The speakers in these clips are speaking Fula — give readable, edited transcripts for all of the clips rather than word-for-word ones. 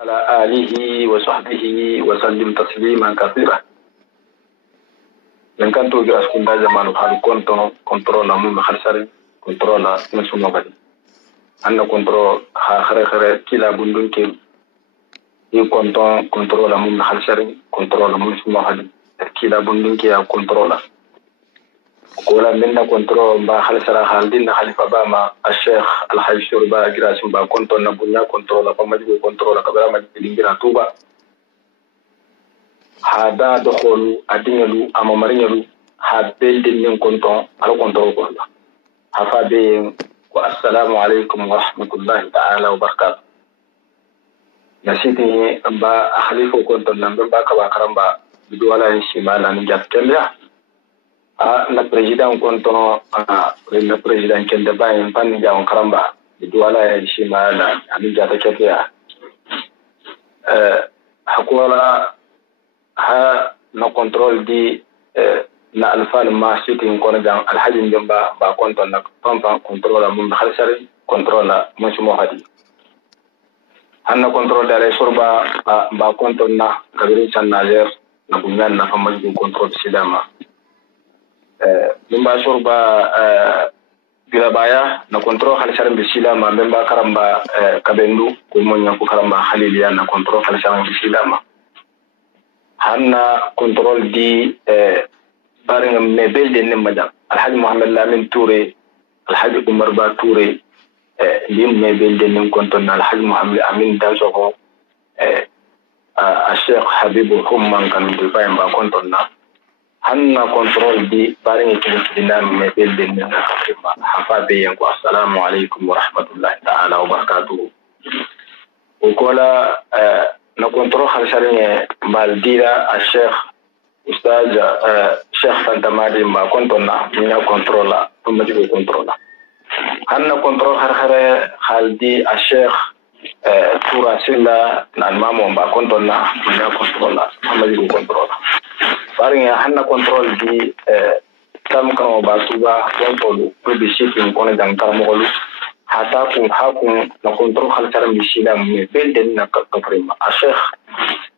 على آله وصحبه وسلم تسليما كثيرا. لأن كان توجد أسكن دا زمان وحال كنترولا من خلصري كنترولا من سنو غدي أنا كنترول خري كلا بندون كيل كنترولا من خلصري كنترولا من سنو غدي كلا بندون كيا كنترولا ولا منا كنترول با خلصرا خالدين خليفة باما الشيخ الحاج شوربا جراسم با كنترول نبنيا كنترولا فمجبو كنترولا كبرا مجبو لنجرا توبا هذا دخول أدينلو أما مرينلو هابيل دين كنتون على كنترول كله حفابين والسلام عليكم ورحمة الله تعالى وبركاته. نسيتني با أخليفو كنتون نمبر كبا كرامبا بدوالا شمال أن جات كميا na president كنتون na president kende bayin pan jawon karamba بدوالا شمال أن جات كميا حكولا ha na control di na alfal ma sitting kono jang alhaji njamba ba konton na pampa control mun khalsari control mun sumo hadi hanna control dare surba ba konton na kabiri chanaler na bunyan na famaji control sidama nimba surba bilabaya na control khalsari bi silama memba karamba kabendu ko monya ko karamba khaliliya na control khalsari bi silama hanna control di baringa mebel de nemada alhaji muhammad lamin touré alhaji umar ba touré di mebel de nem konton alhaji muhammad amin dansoko الشيخ حبيب الحمان كان بالفاهم با كنتنا hanna control di baringa kidina mebel de nem hafabe yanko assalamu alaikum wa rahmatullahi ta'ala wa barakatuh ukola na control khalsarinya baldira الشيخ استاذ شيخ فانتمادي ما كنتنا من كنترولا ثم جبوا كنترولا هن كنترول خرخره خالدي الشيخ تورا سيلا نان مامو ما كنتنا من كنترولا ثم جبوا كنترولا فارين هن كنترول دي تام كانوا باسوبا كنترول بيشيكين كون دان كارمولو حتى كون حكم نكنترول خلسرم بيشيلا من بلدن نكفريما الشيخ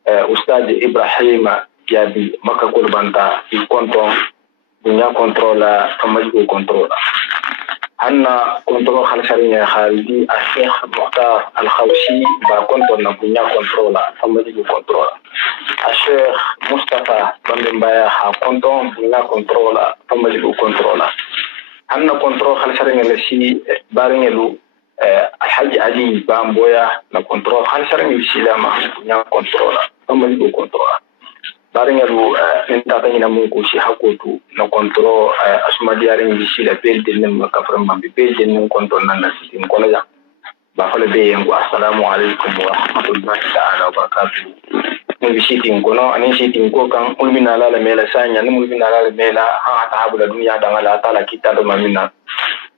استاذ ابراهيم jadi maka kurbanta i konton dunya kontrola famajigo kontrola hanna kontrol khalsarinya khaldi al-sheikh muhtar al-khawsi ba konton na dunya kontrola famajigo kontrola al-sheikh mustafa bambaya ha konton dunya kontrola famajigo kontrola hanna kontrol khalsarinya lesi barengelu al-haji ali bamboya na kontrol khalsarinya silama dunya kontrola famajigo kontrola baringalu inta tanyina mungu shi hakotu na kontrol asuma diarin bishi da belde nin makafran ban belde nin kontrol nan nasitin kono ya ba fala be yango assalamu alaikum wa rahmatullahi ta'ala wa barakatuh mun bishi tin kono anin shi tin ko kan ulmina la mela sanya ni ulmina la mela ha ta habula dunya da ngala taala kita do mamina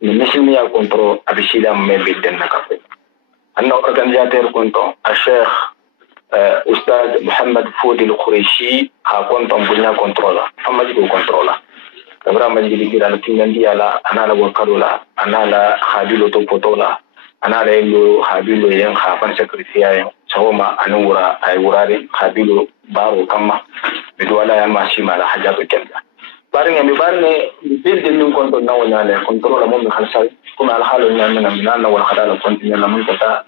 ni misilmi ya kontrol abishi da me belde na kafe anno organisateur konto a sheikh أستاذ محمد فودي القريشي هاكون تنبنيا كنترولا أما جيكو كنترولا كبرا ما جيكي كده نتنجندي على أنا لوكارولا أنا لا خابيلو توبوتولا أنا لا يلو خابيلو ين خافان سكرتيا ين سوما أنورا أي وراري خابيلو بارو كما بدوالا يا ماشي مالا حاجات كندا بارين يمي بارين بيل دين كنترول ناو نالي كنترولا مو خالصاي كنا على حالو نيامنا منانا والخدالة كنتين لمن كتا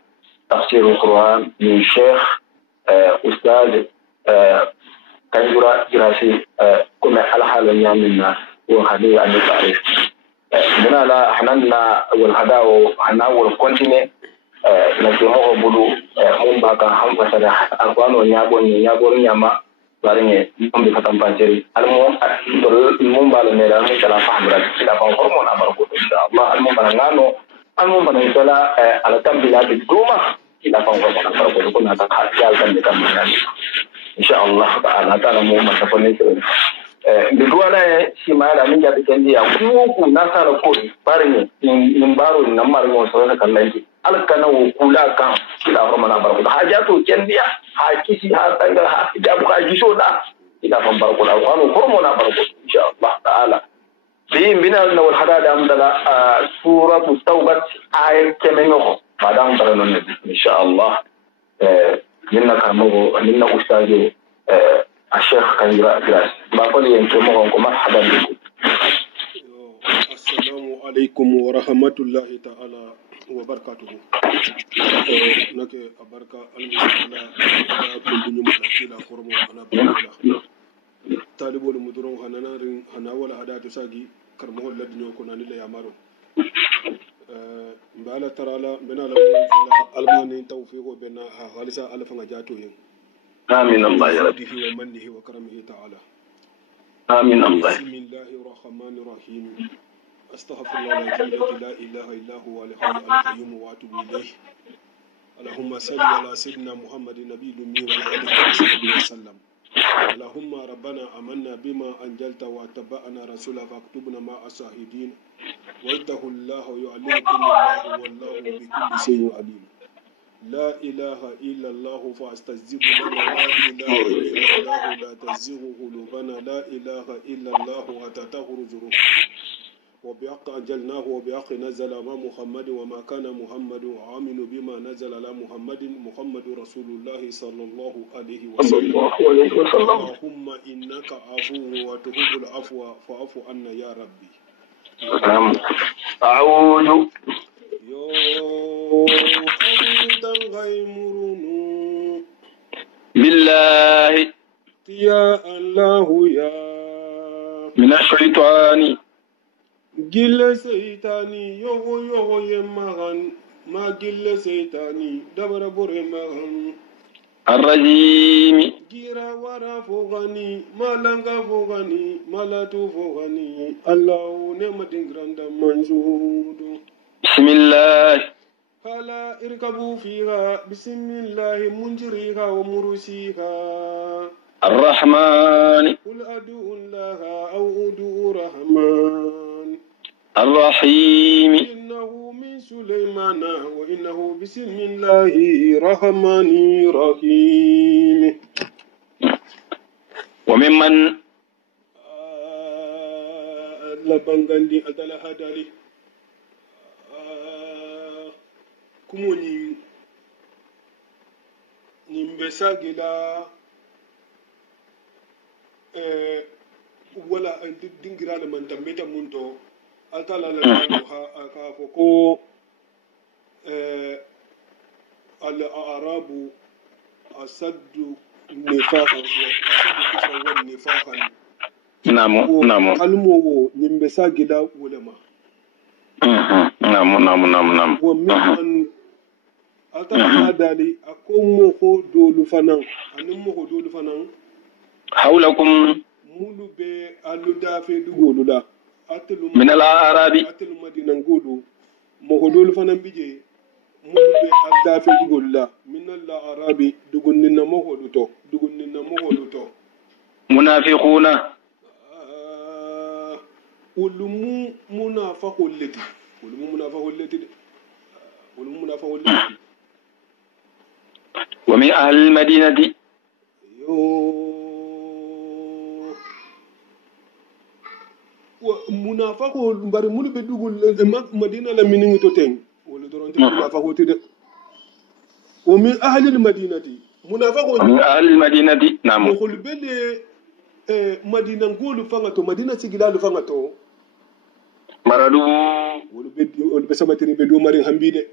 تفسير القرآن من شيخ أستاذ كنجرا جراسي كنا على حال يومنا وهذه أن تعرف منا لا حننا والهداو حنا والكونتيني نجمعه بدو من باكا هم فسدا أقوال ونيابون ياما بارين يوم بفتح بانجري المهم بالنيران كلا فهم رأي كلا فهم فرمون أمركم إن شاء الله المهم بنيتلا على تنبيهات الدوما kita pangkat para pun ada khasiat kan dekat mana insyaallah taala mu masa pun itu dua la si mala min jadi kendi ya ku nasara ko parni nimbaru namar mo so kan lanji alkana wo kula kan kila hormona barko hajatu kendi ya hakisi ha tanga ha da buka jiso da kila fan barko alqur'an hormona barko insyaallah taala bi minal wal hadada amdala suratu taubat ayat kemengo madam taranon inshallah minna karmogo minna ustajo الشيخ كنجرا جراس بقول ينكمو مرحبا بكم. السلام عليكم ورحمة الله تعالى وبركاته. نك أبارك المسلمين كل يوم نكيلا خرمو أنا بقوله طالب المدرون هنا ولا هذا تساقي كرمه الذي يكون عن الله يمارو بالا ترى لا بنا لهم الماني توفيق بنا خالصا ألف نجاتوين. آمين الله يا رب. ومنه وكرمه تعالى. آمين الله. بسم الله الرحمن الرحيم. أستغفر الله العظيم الذي لا إله إلا هو الحي القيوم وأتوب إليه. اللهم صل على سيدنا محمد النبي الأمي وعلى آله وصحبه وسلم. اللهم ربنا آمنا بما أنزلت واتبعنا رسولا فاكتبنا مع الشاهدين واتقوا الله يعلمكم الله والله بكل شيء عليم. لا إله إلا الله فاستجيبوا لنا لا إله إلا الله لا تزغ قلوبنا لا إله إلا الله حتى تخرج روحنا وبحق أنزلناه وبحق نزل مع محمد وما كان محمد آمن بما نزل على محمد رسول الله صلى الله عليه وسلم. اللهم إنك عفو وتحب العفو فاعف عنا يا ربي. أعوذ بالله يا الله يا من الشيطان جل سيطاني يو يمغن ما جل سيطاني دبر بور مغن الرجيم جيرا ورا فوغني ما لنغا فوغني ما لا تفوغني الله نعمة غراندا منجود. بسم الله فلا اركبوا فيها بسم الله منجريها ومرسيها الرحمن قل أدعو الله أو أدعو الرحمن الرحيم إنه من سليمان وإنه بسم الله الرحمن الرحيم. وممن لبنغاندي أدلا هدالي كموني نمبساجلا ولا دينغرا لمن تميت منتو أتلا لها كافوكو الأعراب أسد نفاقا وأسد كفرا والنفاقا. نعم المو نمبساجلا ولما نعم وممن أتلا دالي أكون مخو دولو فنان أنم مخو دولو فنان حولكم مولو بي ألو دافي دولو لا من الأعراب أتلو مدينة نقولو مخو دولو فنان بيجي مولو بي ألو دافي دولو لا من الأعراب دقل ننا مخو دوتو منافقون ولمو منافق التي ومن أهل المدينة منافق باري مولو بدوغول مدينة لمنين توتين ولا درونتي منافق تيد ومن أهل المدينة منافق من أهل المدينة نعم مخول بلي مدينة نقول فانتو مدينة سجلال فانتو مرادو والبسمتني بدو مرين همبيده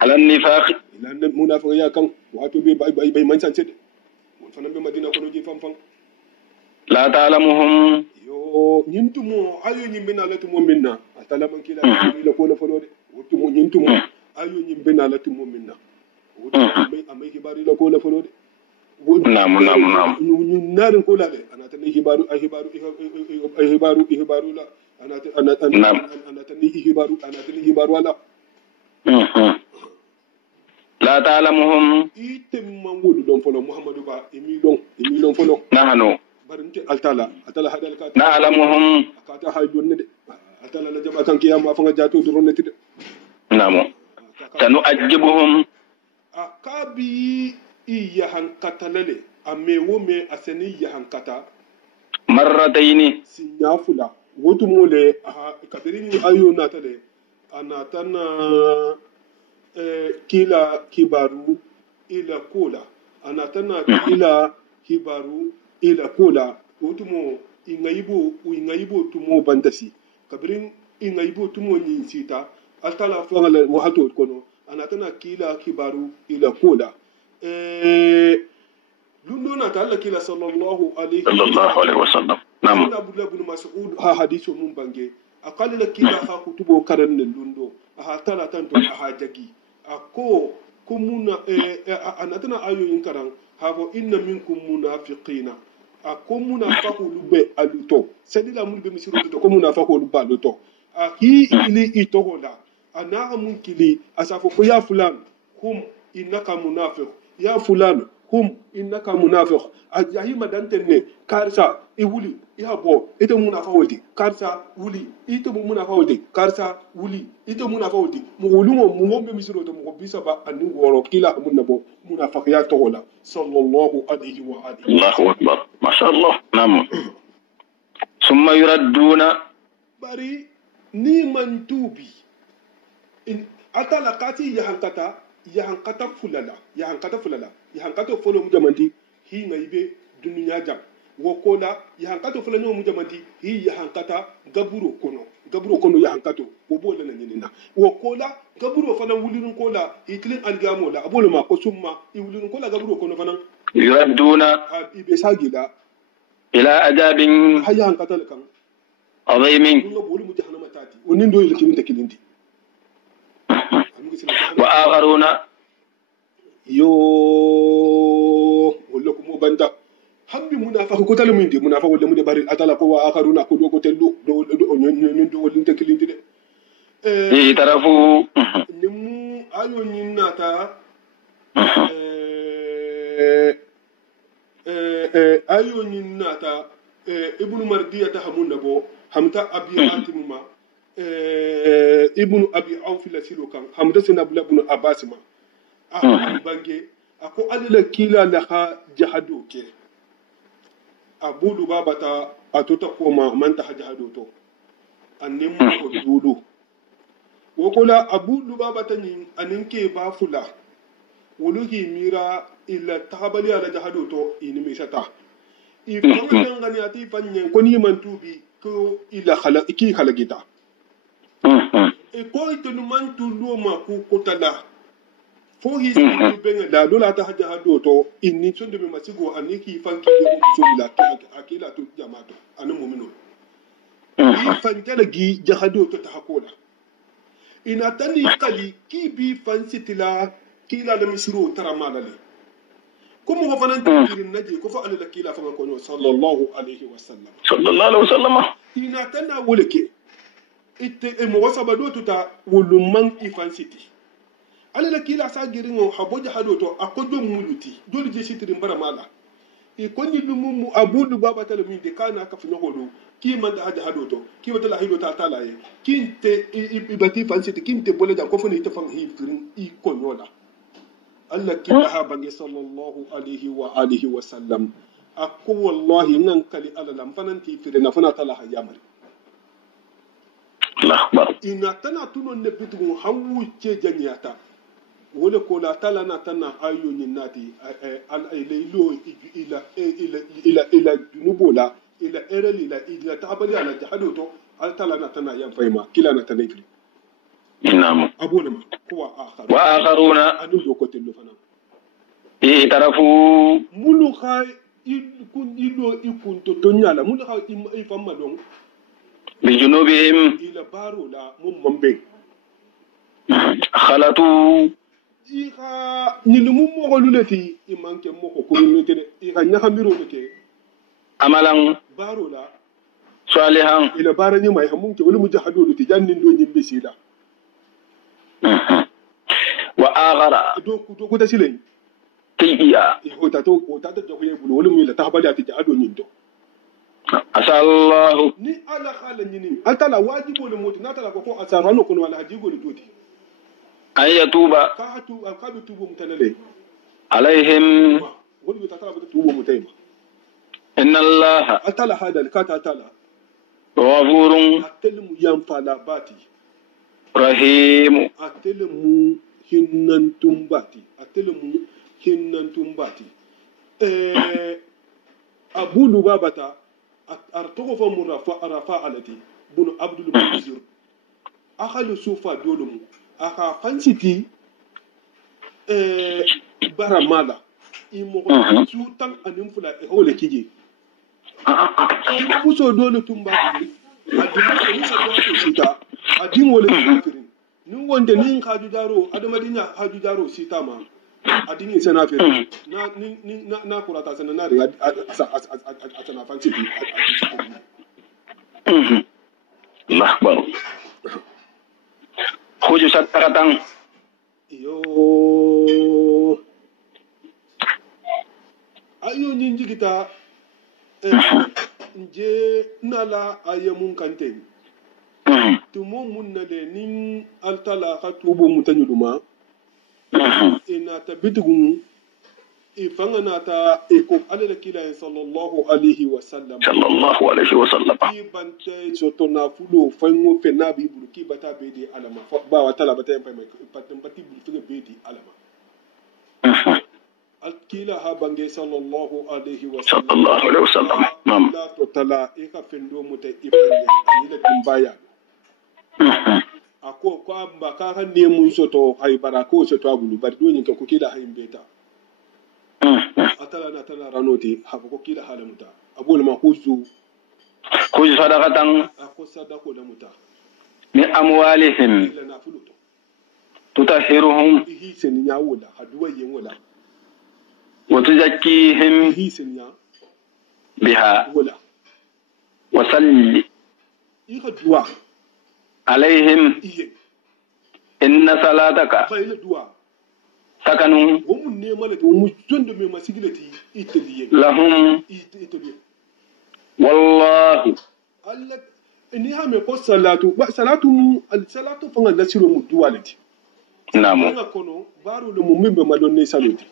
على النفاق لأن منافق يا كان واتو بي منسان سيد فنان بمدينة كنو جي فان لا تعلمهم yo nyintumo ayo nyimbena latumo minna atala man kila ila ko la folode wotumo nyintumo ayo nyimbena latumo minna wotumo amay hibari la ko la folode نعم narin ko la de anata ni hibaru la anata ni hibaru ala لا تعلمهم item mangulu don folo muhammadu ba imi don folo نحن barinte altala hadal ka نعلمهم akata haydon de altala la jaba kan kiyama fa nga jato duronne de نعم سنعجبهم akabi iya hankatalale amewo me aseni ya hankata مرتين sinyafula wotu mole kadirin ayo natale anatana kila kibaru ila kula anatana kila hibaru ila kola utumo ingaibo tumo bantasi kabirin ingaibo tumo ni sita altala fangala wahato kono anatana kila hibaru ila kola lundo na ta Allah kila sallallahu alaihi wasallam nam Abdullah ibn Mas'ud ha hadisu mun bange aqalla kila ha kutubo karan lundo ha tala tanto ha jagi ako kumuna anatana ayoyin karan hafo inna minkum munafiqina ako munafiqu be aluto sedila mun be misiru to ko munafiqu be aluto hi ili itohola ana mun kili asafo ko ya fulan hum innaka munafiq ya fulan hum innaka munafiq ajahi madantenne karsa iwuli ihabo ite munafawoti karsa wuli ite munafawoti karsa wuli ite munafawoti mo wulumo mo ngombe misiro to mo bisa ba andi woro kila munabo munafiqiya to wala sallallahu alaihi wa alihi Allahu akbar ma sha Allah nam summa yuradduna bari ni mantubi in atala kati yahankata fulala yahankato folo mujamanti hi ngaibe dunya jam wokola yahankato folo no mujamanti hi yahankata gaburo kono yahankato wobola na nyinina wokola gaburo fana wulirun kola hitlin algamo la abolo ma ko summa i wulirun kola gaburo kono fana yuradduna ibe sagila ila adabin hayahankata kan azimin ngo bolu mu jahannama tati onin do yelkinin takilindi wa akharuna yo wala ko mo banda hambi munafiq ko tala mindi munafiq wala mu de bari atala ko wa akharuna ko do ko tello do nyon do wolin takilindi de tarafu nimu ayo nyinnata ayo nyinnata ibnu mardiyata hamunna bo hamta abi hatimuma ibnu abi auf la silo kan hamta sina bula ibnu abbas ma bange ako alila kila laha jahadu ke abulu babata atota koma manta jahadu to annim ko dulu wokola abulu babata ni aninke ba fula wuluhi mira illa tahabali ala jahadu to ini misata ifanga ngani ati fanyen koni mantubi ko ila khala iki khalagita ko itonu mantu loma ku kotala fo hi benga la dola ta haja hado to inni sonde me masigo aniki fanki de so la akila to jamato anu mu'minu fankala gi jahado to ta hakola ina tani kali ki bi fansitila kila da misru tara malale kuma ko fanan tirin naje ko fa alala kila fa ko sallallahu alaihi wasallam ina tana woleke ite mo wasaba do tuta wolumman ifansiti alala kila sa giringo haboja hado to akodo muluti dole je sitirin bara mala e konni lumu abudu baba tala min de kana ka fino hodo ki man da hado to ki wata lahido ta talaye kinte ibati fansiti kinte bole da ko fini ta fan hifirin i konyola Allah kila ha bange sallallahu alaihi wa alihi wa sallam akko wallahi nan kali alalam fananti firina fana tala hayamari ina tana tuno ne bitu hawu ce janyata wala ko la tala na tana ayo nati al ilaylo ila dunubola ila erali ila tabali ala jahado to al tala na tana yan fayma kila na tana ifri نعم أبونا وآخرون وآخرون أنو دوكوتي لفنا اعترفوا ملوخا يكون تونيالا ملوخا يفهم لون بجنوبهم إلى بارو لا ممبين خلطوا إيها نلمو مغلولتي إمان كم مخو كوميتي إيها نخميرو لكي amalan baro la salihan ila barani mai hamun ke wani mujahadu da tijannin don yin bisila wa aghara do ta silai tiya hota ta jahoye bulu wani mu la tahbali ati jahadu nin to asallahu ni ala khala nyini atala wajibo le moti natala ko asarano kono wala hajigo le toti an yatuba ka hatu alqabi tubu mutanale alaihim wani tatala bu tubu mutayma inna allaha atala hada alkata atala ghafurun atelmu yanfala bati rahim atelmu hinnan tumbati atelmu hinnan tumbati abu lubabata artogo fa rafa alati bunu abdul munzir akhalu sufa dolumu aka fansiti baramala imo su tan anin fula hole kije muso dole tumbati aduma ko ni sa sita adin wole kafirin nin wonde nin haju jaro adamadinya haju jaro sita ma adini sana fere na kurata sana na riga asana fanci Allah akbar khuju sataratan yo ayo nyinji kita nje nala ayamun kante tumo munna de nin altala ka tubo mutanyuduma ina tabitugun ifanga nata eko alala kila sallallahu alaihi wasallam ibante soto na fulo fango fena bi buruki bata bedi alama ba watala bata yampa mai patin bati buru bedi alama alkila ha bange sallallahu alaihi wasallam la totala eka fendo muta ifanye anila timbaya ako kwa mbaka kan ne mun soto hay barako soto abulu bar doni ka kukida hay beta atala na tala ranoti ha ko kida halamuta abul ma khuzu sadaqatan ako sadaqo da muta min amwalihim la nafuluto tutahhiruhum hi sen nya wala haduwa yen wala wa tuzakkihim hi sen nya biha wala wa salli haduwa عليهم إن صلاتك سكن لهم والله إنها مكو صلاة فنغ لسيرو مدوالتي نعم بارو لممين بمالوني سالوتي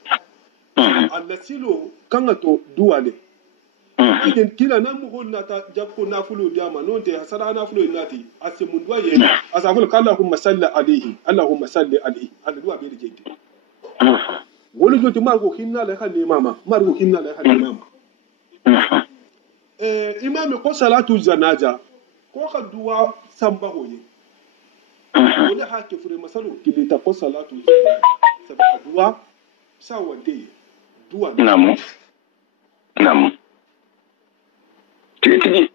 اللسيرو كانتو دوالي ikin kila na mu hol nata jakko na fulo diama non te hasara na fulo nati ase mun waye asaful Allahumma salli alaihi Allahumma salli alaihi Allah duwa be jeje woni joti margo hinna la kan mama margo hinna la kan mama imam ko salatu janaza ko ka duwa samba hoye wala hakke fure masalu kilita ko salatu janaza sabaka duwa sawante duwa نعم تيجي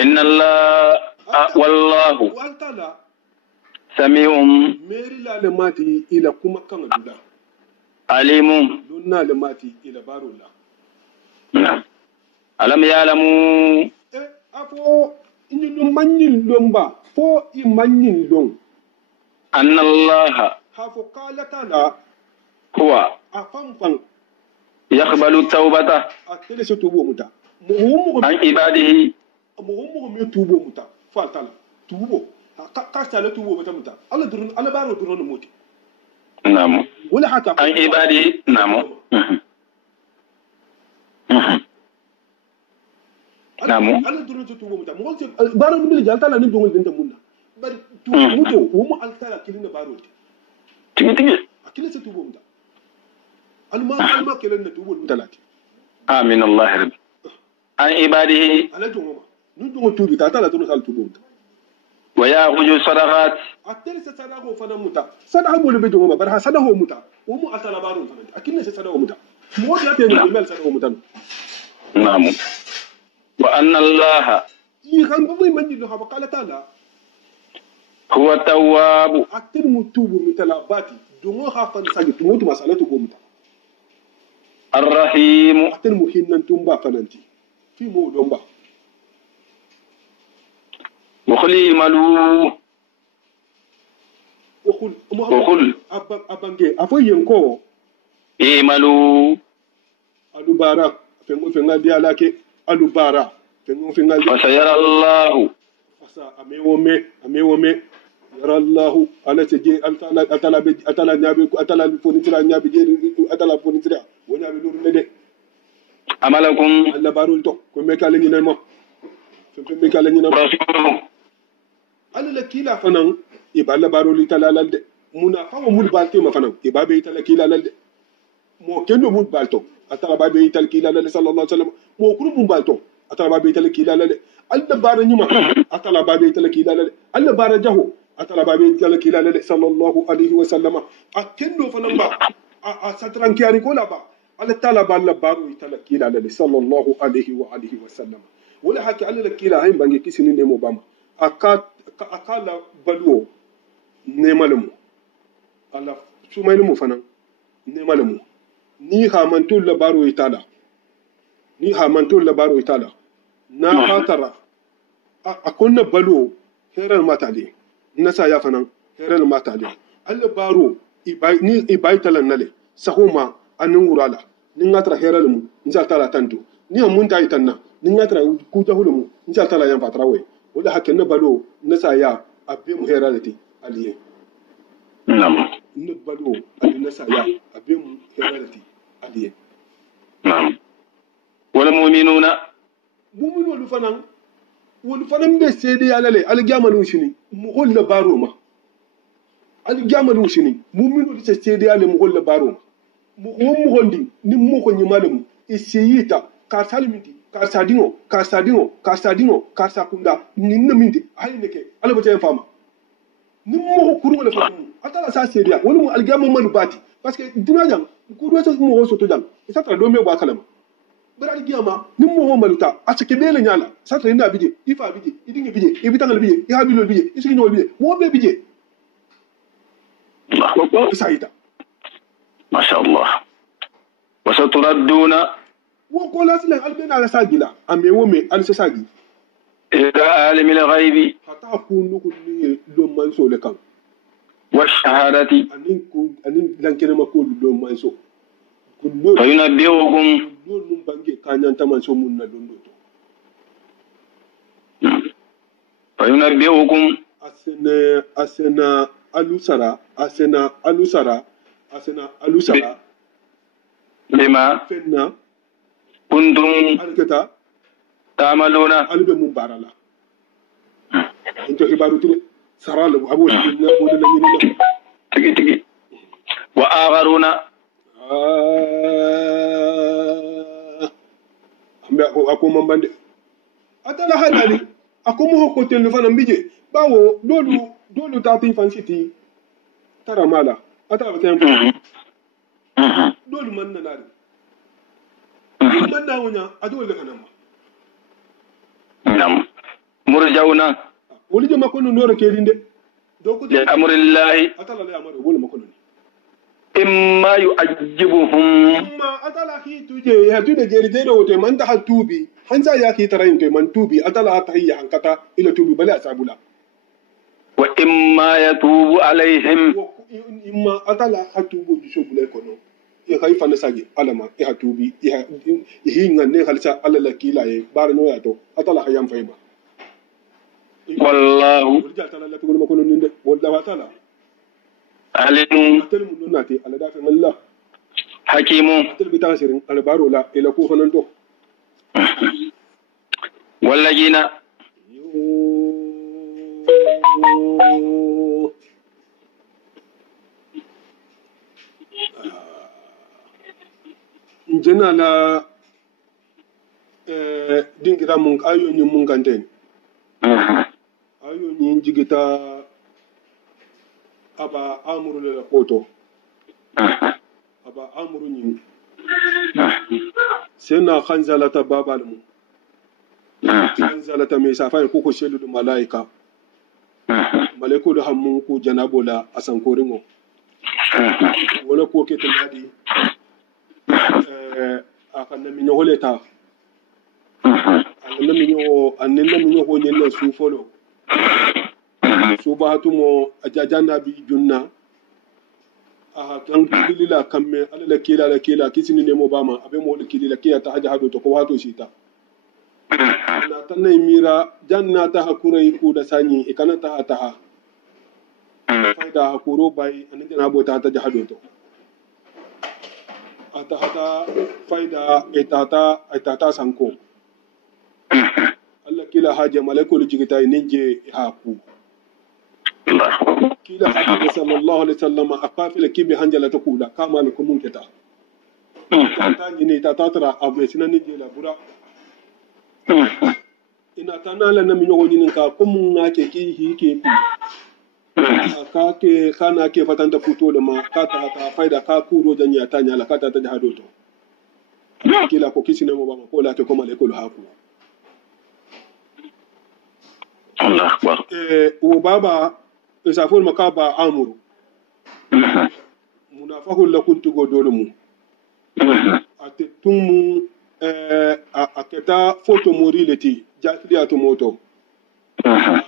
إن الله والله سميع ميري لا لماتي إلى كما كان دولا عليم لنا لماتي إلى بارولا نعم ألم يعلموا أفو إن لمانين لومبا فو إمانين لوم أن الله هافو قال تعالى هو أفنفن يقبل التوبة أتلسي توبو متى عن عباده مو توبو متى فالتالا توبو كاستالا توبو متى الله درون الله بارو درون موتي نعم ولا حتى عن عباده نعم نعم الله درون توبو متى مو بارو نبي جالتالا ندون بنت منا بار توبو متو ومو التالا كلنا بارو تيجي أكيد ستوبو متى الما كلنا توبو متلاتي آمين الله رب عن عباده على جمعة ندون توبي تالا درون سال توبو متى ويأخذ الصدقات أكيد ستسرقه فنا متى سرقه بقول بيجوا ما برها سرقه متى ومو أصلا بارو فنا أكيد ستسرقه متى مو ده تيجي المال سرقه متى نعم وأن الله يخان بمي من يلها بقالة تالا هو التواب أكيد متوب متلاباتي دموع خافن ساجي تموت مسألة توبو متى الرحيم أكيد مهين تومبا فنانتي في مو دومبا وخلي ملو وخل أبانجي أفو ينكو إيه ملو ألوبارا فينا ديالاكي ألوبارا فينا وسيرى الله أميومي يرى الله على سجي أتلا نيابي أتلا فونيترا نيابي أتلا فونيترا ونيابي لور ندي عملكم الله بارول تو كميكا لنينا ما كميكا لنينا alla kila fanan iballa baroli talalalde muna fawo mul balte ma fanan ibabe talalalde mo kendo mun balto atala babe ital kila la sallallahu alaihi wasallam mo kuru mun balto atala babe ital kila la alla bara nyima atala babe ital kila la alla bara jaho atala babe ital kila la sallallahu alaihi wasallam akendo fanamba a satran kiyari ko la ba alla tala balla baru ital kila la sallallahu alaihi wa alihi wasallam wala haki alla kila hayin bangi kisini ne mo bama akala baluo ne malamu alla sumayni mo fanan ne malamu ni hamantul labaru itala na hatara akonna baluo heral matali nasa ya fanan heral matali alla baro ibai talan nale sahuma anin wurala nin ngatra heral mu nza tala tanto ni mun ta itanna nin ngatra ku jahulu mu nza tala yan fatrawe wala hakken baluo nasa ya abbe mu heralati aliye نعم نبلو الناس يا أبيهم هرالتي أديه نعم والمؤمنون مؤمنون ولفنان بسيدي على لي على جامل وشني مغول باروما على جامل وشني مؤمنون بسيدي على مغول باروما مغول دي نمو نيمالم إسييتا كارسالمينتي كارسادينو كارساكوندا نينمينتي هاي نكى على بتاعي فاما نمو كورو ولا فاما atala sa seria woni mu algama manu bati parce que dina jang ku do so mo so to jang isatra do me ba kalama bara algama nim mo maluta asake bele nyala satra ina bije ifa bije idingi bije ibitangal bije ihabilo bije isigi no bije mo be bije الله أكبر saita ما شاء الله وستردون wo ko la sila albena ala sagila ame wo me al sagi إلى عالم الغيب hata ku nuku ni lo man so le kan والشهادة anin lankene ma ko lo man so kullu فينبئكم num bange kanyan taman so mun na dondo to فينبئكم asena alusara بما fenna كنتم alketa تعملون albe mun barala into hibaru tire sarala abo na bodo na minina تكي تكي وآخرون ambe ako mambande atala halali ako mo ko telu fana mbije bawo dolu tati fansiti tara mala atala batem dolu man na nari man na wonya adole kanama نعم مرجعون woli jama kono noro kelinde doko لأمر الله atala le amaro woli makono إما يعجبهم amma atala hi tuje ya tude jeri jero wote man ta hatubi hanza ya ki tarayin to man tubi atala ta hiya hankata ila tubi bala asabula وإما يتوب عليهم imma atala hatubu biso bula kono ya kai fana sagi alama ya hatubi ya hinga ne halsa alala kila ye bar no ya to atala hayam fayba والله wurja atala la tugo makono ninde walla atala عليم atel mun nati ala dafa Allah حكيم atel bi tansirin ala baro la ila ko fanan to والذين njena la dingira mun ayo ni mun ganten ayo ni jigita aba amuru la koto aba amuru ni sena khanzalata babal mu khanzalata me safa ko ko shelu malaika malaiku da hammun ku janabola asankoringo wala ko ke tamadi akanna minyo holeta anna minyo ho nyenne su folo su bahatu mo ajajana bi junna kan kilila kamme alala kila kisini ne mo bama abe mo kilila kiya ta haja hado to ko wato shita na tanna mira janna ta hakurai ku da sanyi ikana ta ta faida hakuro bai anin na bota ta jahado to atahata faida etata sanko Allah kila haja malaikul jigita ninje haku kila haja sallallahu alaihi wasallam aqafil kibi hanjala takula kama lakum munketa ta ni ta tatra abu sina ni je la bura ina tanala na minyo ni ka kumun na ke ki hi ke ka ke kana ke fatanta futo da ma ka ta faida ka kuro da nya ta nya la ka ta da hado to kila ko kisine mo ba ko la ke ko male ko haku Allah akbar wo baba safol makaba amuru munafahul la kuntu go dole mu ate tumu aketa foto mori leti jakliya to moto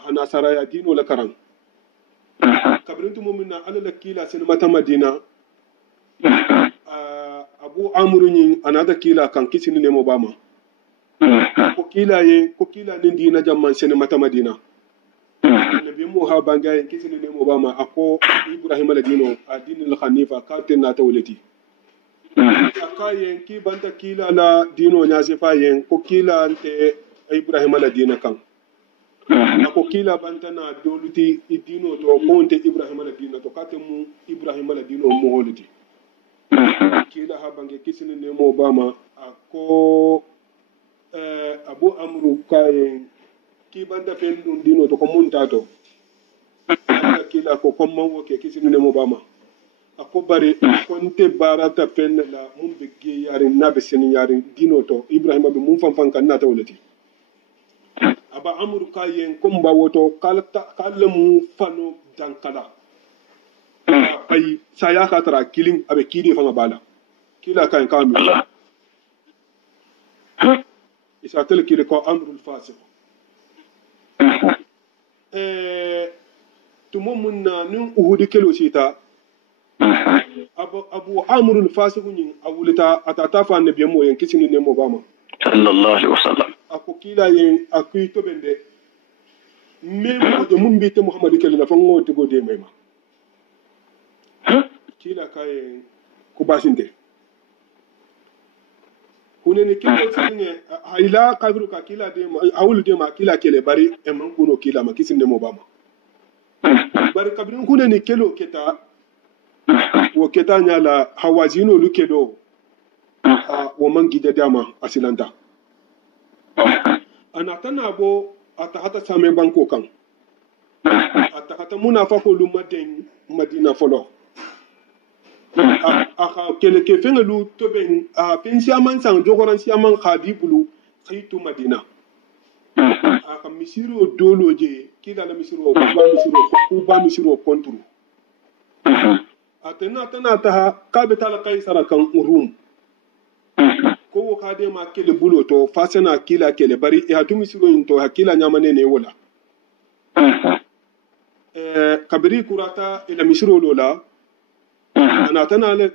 ana saraya dino la karan kabrin tumu minna ala la kila sin mata madina abu amuru nyin anada kila kan kisini ne mo bama ko kila nin dina jamman sin mata madina nabi mu ha bangayen kisini ne mo bama ako ibrahim al-dino adin al-khanifa katin na tawlati akayen ki banta kila la dino nya se fayen ko kila ante ibrahim al-dina kan ako kila banta na doluti dino to ko ante ibrahim al-dina to katemu ibrahim al-dino mo holuti kila ha bange kisini ne mo bama ako abu amru kayen ki banda fen dum dino to ko muntato kila ko komman wo ke kisini ne mo bama ako bari konte barata fen la mun be ge yari nabe sen yari dino to ibrahima be mun fan kan nata wolati aba amru kayen komba woto kala mu fano dankala ay saya khatra killing abe kidi fanga bala kila kan kami isa tel kile ko amrul fasiq tumo munna nin uhudi kelo sita abu amrul fasiq nin awulita atata fa annabi mo yen kisini ne mo bama sallallahu alaihi wasallam ako kila yen akuy to bende memo de mun bi te muhammadu kelo la fa ngoti go de mayma kila kay ko basinte hunene kilo sinne hayla kabru ka kila de awul de ma kila kele bari e man kuno kila ma kisinde mo bama bari kabrin hunene kelo keta wo keta nyala hawazino lukelo wo man gide dama asilanta anatana bo atahata same banko kan atahata munafa ko lumaden madina folo aka kele ke fenga lu toben pen siaman sang jogoran siaman khadibulu khaytu madina aka misiro doloje kila la misiro kuba misiro kontru atena ta ka betala kaisara kan rum ko wo kade ma kele bulo to fasana kila kele bari e hatu misiro into hakila nyamane ne wala kabiri kurata ila misiro lola ana tana la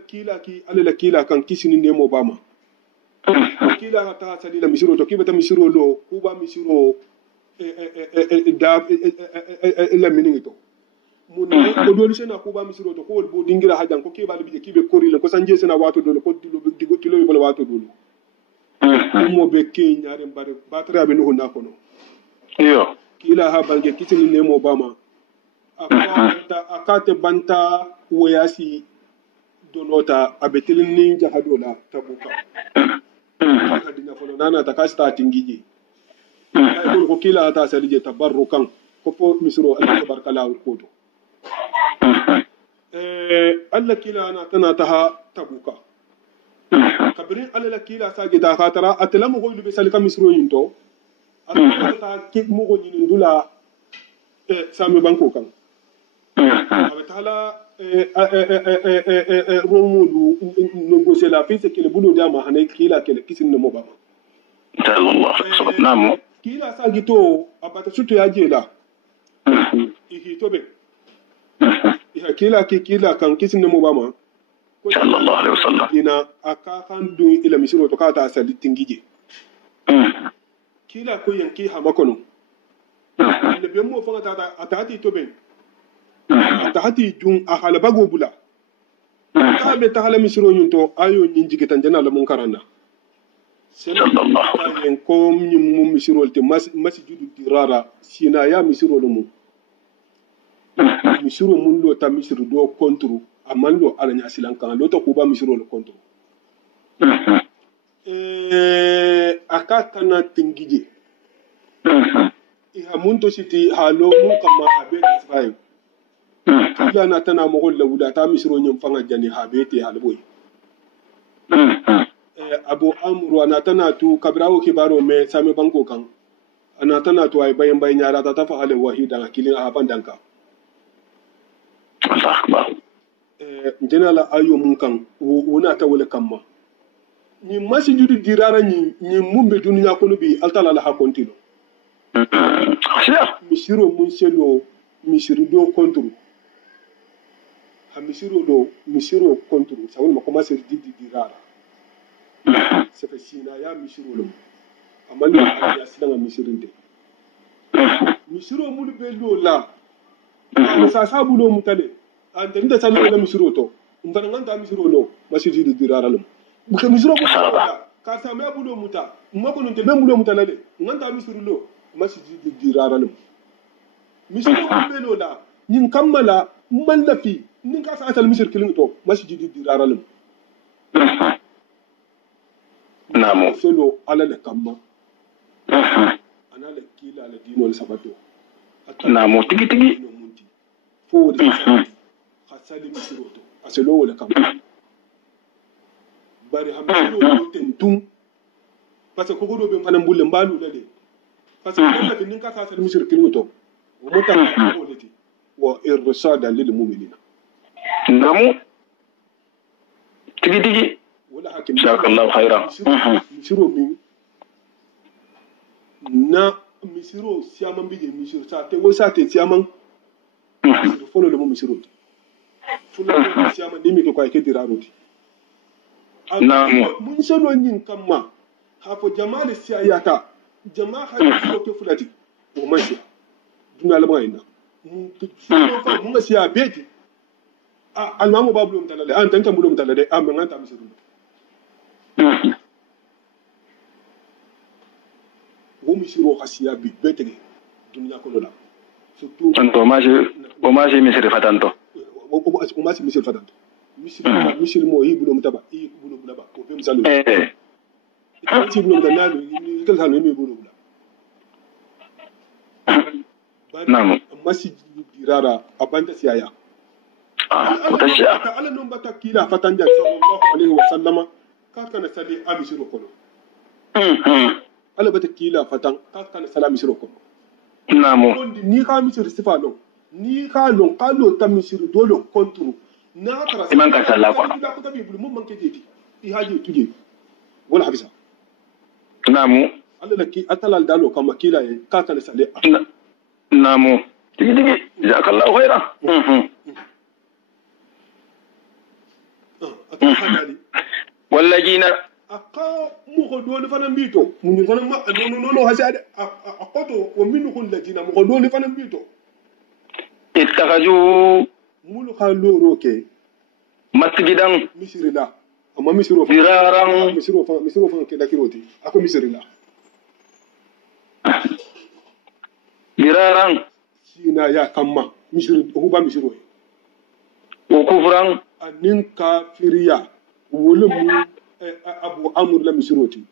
kila kan kisini ne mo bama kila ta sali la misiro to kibata misiro lo kuba misiro da la minito mun ko doli sena kuba misiro to ko bo dingira hajan ko kiba bi kibe korile ko sanje sena wato dole ko digo tilo bala wato dole mo be ke nyaare bare batra be no na kono yo kila ha bange kisini ne mo bama akate banta woyasi donota abetilin ni jahadola tabuka hadina fono nana takasta tingije ay ko kila ta salije tabarrukan ko po misro al tabarkala ko to alla kila na tana taha tabuka kabrin alla kila sa gida khatara atlamu ko be salika misro yinto atata ki mo ko ni ndula sami banko kan abetala romulu négocier la paix c'est que le boulot d'ama hané kila kele kisin no mobama sallallahu alaihi wasallam namu kila sagito abata suto yajela ihito be kila kan kisin no mobama sallallahu alaihi wasallam ina aka kan du ila misiro to kata asali tingije kila ko yanki hamakono ne be mo fanga tata atati to be atahati jun a halabago bula ka be ta hala misiro nyunto ayo nyinjige tan jana la mun karana sallallahu alaihi ko nyum misiro te masjidu dirara sina ya misiro lo mu misiro mun lo ta misiro do kontru aman lo alanya silan kan lo to ko ba misiro lo kontru akakana tingije hamunto siti halo mun kama habe Israel kila na tana mo golla wuda ta misiro nyum fanga jani habe te halboy abu amru ana tana tu kabrawo kibaro me sami banko kan ana tana tu ay bayan bayan yara ta fa hale wahida akilin aban danka akbar ndina la ayo mun kan wona ta wala kamma ni masijudu dirara ni mumbe duniya kono bi altala la hakontino misiro mun selo misiro do kontru ha misiro kontru sawol ma commencer didi dirara c'est que sina ya misiro lo amali ya sidanga misirinde misiro mun be lo la sa sabulo mutale ante nda salo la misiro to mbana nganta misiro lo masijudu dirara lo buke misiro ko ka sa me abulo muta mako non te be bulo muta lale nganta misiro lo masijudu dirara lo misiro ko be lo la nin kammala mallafi nin ka sa asal misir kilin to masijudu dirara lo namo solo ala da kamma ana la kila la dino sabato namo tigi fo de khasali misiro to aselo wala kamma bari hamsiro tentum parce que ko do be fanam bulle mbalu la de parce que wala fin ka sa misir kilin to o mota ko leti wa irsada lil mu'minina namo tigi wala hakim jazakallahu khairan misiro min na misiro siaman bije misiro sa te wo sa te siaman misiro folo le mo misiro folo siaman dimi ko ay ke diraroti namo mun sano yin kamma hafo jama'a siyayata jama'a ha ko fulati o mashi duna la bayina mun ga siya beti almamu babu mun talale an tanta mulum talale an ban anta misiro wo misiro khasiya bi betege dunya ko la surtout tanto maje misiri fatanto o maji misiri fatanto misiri mo yi bulo mutaba yi bulo bulaba ko be misalo ti bulo mutanalu ni kal hanu mi bulo bula namo masi dirara abanta siyaya mutasha ala non bata kila fatanja sallallahu alaihi wasallama ka kana sali abisiro kono ala bata kila fatan ka kana sala misiro kono namo ni ka misiri sifalo ni ka lon kalo ta misiri dole kontru na tara iman ka sala ko ko tabi bulu mun manke jeti i haje tuje wala habisa namo ala laki atala dalo kama kila ka kana sale namo tigi jazakallahu khairan wallajina aka mo dole fana mbito mun fana ma no hasade akoto wa min kun lajina mo dole fana mbito ittakhaju mulu khalo roke masjidan misirila amma misiro diraran misiro fa ke dakiroti ako misirila diraran sina ya kamma misiro huba misiro wa kufran anin kafiriya wulumu abu amur la misiroti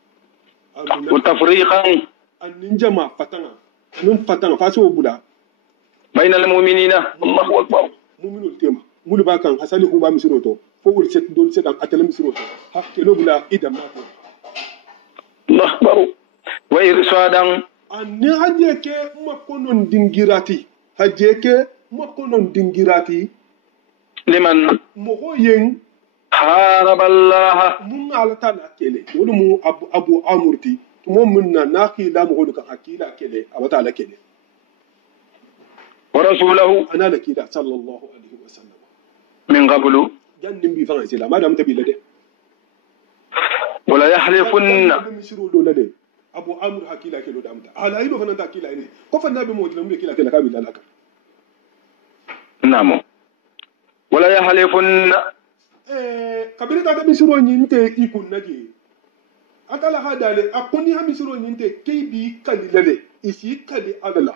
wa tafriqan anin jama fatanga nun fatanga faso bula bayna al mu'minina Allahu akbar mu'minul tema mulu bakan hasali huba misiroto fo wul set dol set am atala misiroto hakkelo bula idam nako Allahu akbar wa irsadan anni hajeke makonon dingirati hajeke makonon dingirati liman mogo yen haraballah mun alata na kele wolu mu abu amurti tumo munna naqila mogo ka akila kele abata ala kele wa rasulahu ana la kida sallallahu alaihi wasallam min qablu jannim bi fa sila madam tabila de wala yahlifunna misiro do lade abu amur hakila kelo damta ala ido fa nanta kila ne ko fa nabi mo dilamu kila kila kabila laka namo wala yahlifunna kabila ta misiro nyinte ikun naje akala hadale akoni ha misiro nyinte kaybi kalilale isi kali adala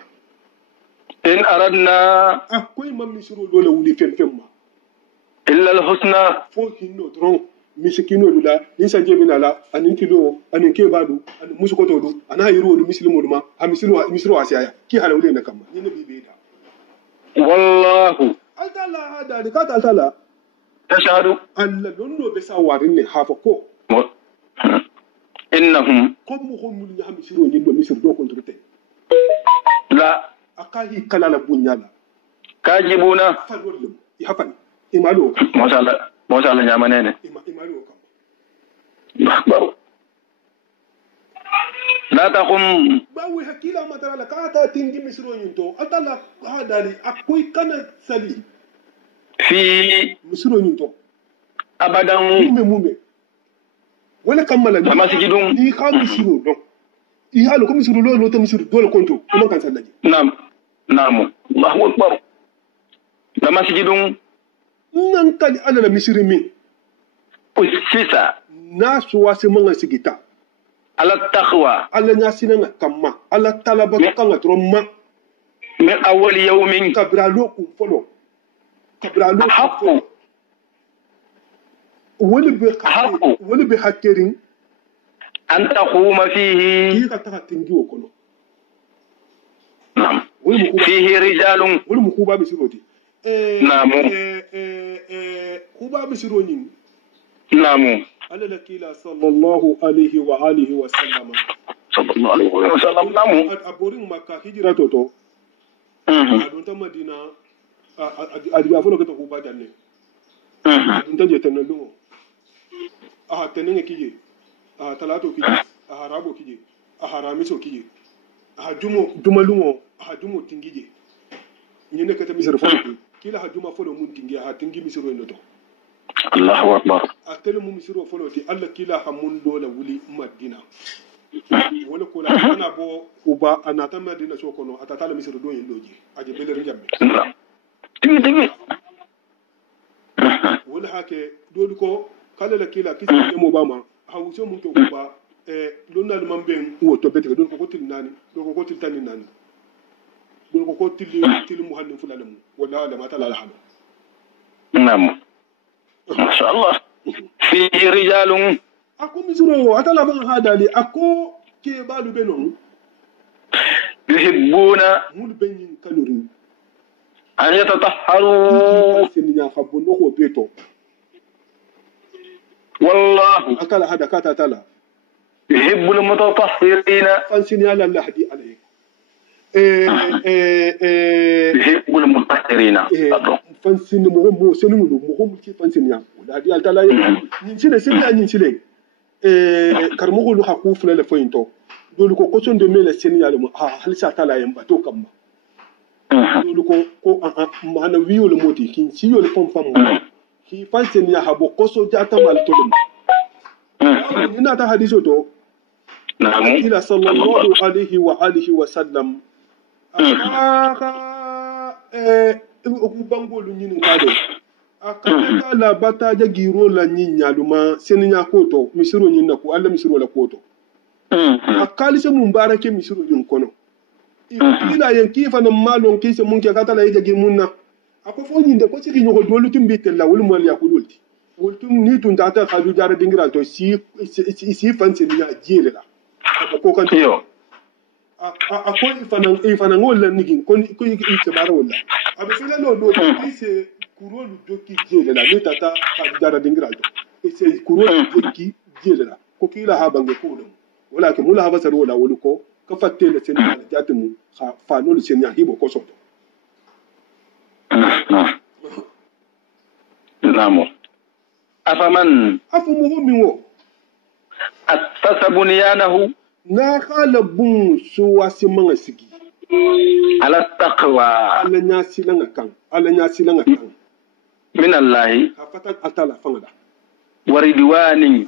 in aradna akoy mam misiro dole wuli fem ma illa al husna fo hinno tron misikino lula ni sanje binala anin kilo anin kebadu anin musukoto du ana yiru du mislimo duma ha misro asiya ki halawle na kamma ni nabi beta wallahu altala hada ni kata altala tashhadu alla londo be sawarin ne hafa ko innahum comme ko mun ya misro ni do misro do kontrete la akahi kala la bunyala kajibuna falwallum ihafan imalo masala nyamanene imalo kam baru la taqum bawi hakila matara la kata tingi misro yinto atala hadali akoy kana sali fi misro yinto abadan mume wala kamala masjidun ni ka misro do i halu ko misro lo to misro dole konto kuma kan sallaji nam Allahu akbar da masjidun nan kali ala la misri mi usisa na suwasi manga sigita ala taqwa ala nyasina nga kamma ala talaba kanga tromma min awwal yawmin kabra lokum folo haqqu wani bi hakkerin an taquma fihi ki ka ta tingi o kono nam fihi rijalun wani mu kuba bisiroti namu kuba bisironi namu ala la kila sallallahu alaihi wa alihi wa sallam namu aborin makka hijira toto adon ta madina adiba folo kata kuba danne adon ta je tanan lungo tanan kije talato kije rabo kije ramiso kije juma lungo jumo tingije ñene kata misir folo kila juma folo mun tingi tingi misiro noto Allahu akbar atele mu misiro folo ti alla kila hamun dola wuli madina wala ko la ana bo uba anata madina so kono atata la misiro do yendoji aje beler jambe tigi wala hake dodi ko kala la kila kisi mo bama hawuso mun to uba lonna mamben wo to bete do ko til nani do ko til tani nani do ko til muhallin fulalamu wala la mata la hanu nam ma sha Allah fi rijalun ako misiro atala ban hadali ako ke balu benon yuhibbuna mul benin kalorin an yatatahharu sininya habbu no ko beto wallahu atala hada kata atala yuhibbul mutatahhirina fansini ala Allah hadi alayhi yuhibbul mutatahhirina fansini mo senu mo ci fansini ya hadi atala yin cine sini yin cine karmo lu haku fulale foyinto dolu ko koson de mele seni yale mo halisa tala yamba to kamma dolu ko mana wiyo le moti kin ci yo le fam ki fansen ya habo koso jata mal to dum ina ta hadiso to namu ila sallallahu alaihi wa alihi wa sallam ku bangolu nyinin kado akata la bata ja giro la nyinya luma seninya koto misiro nyinna ko alla misiro la koto akali se mumbarake misiro nyin kono ila yan kifa na malon kise mun ke kata la ida gi munna ako fo nyinde ko sigi nyoko dolu tumbi tella wol mo ya kudulti wol tum ni tun tata khadu jara dingira to si fanse ni ya jele la ko kan yo ako ifana ngol la nigi ko ite bara wala abe fela no do ise kurolu doki jele la ni tata khadu jara dingira to ise kurolu doki jele la ko kila ha bange ko dum wala ke mula ha basar wala wol ko ka fatte le sen ya jatumu fa no le sen ya hibo ko so namu afaman afumuhu minwo assasa bunyanahu na khalabun suwasi manga sigi ala taqwa ala nyasi langa kan min Allah afatan atala fangada waridwani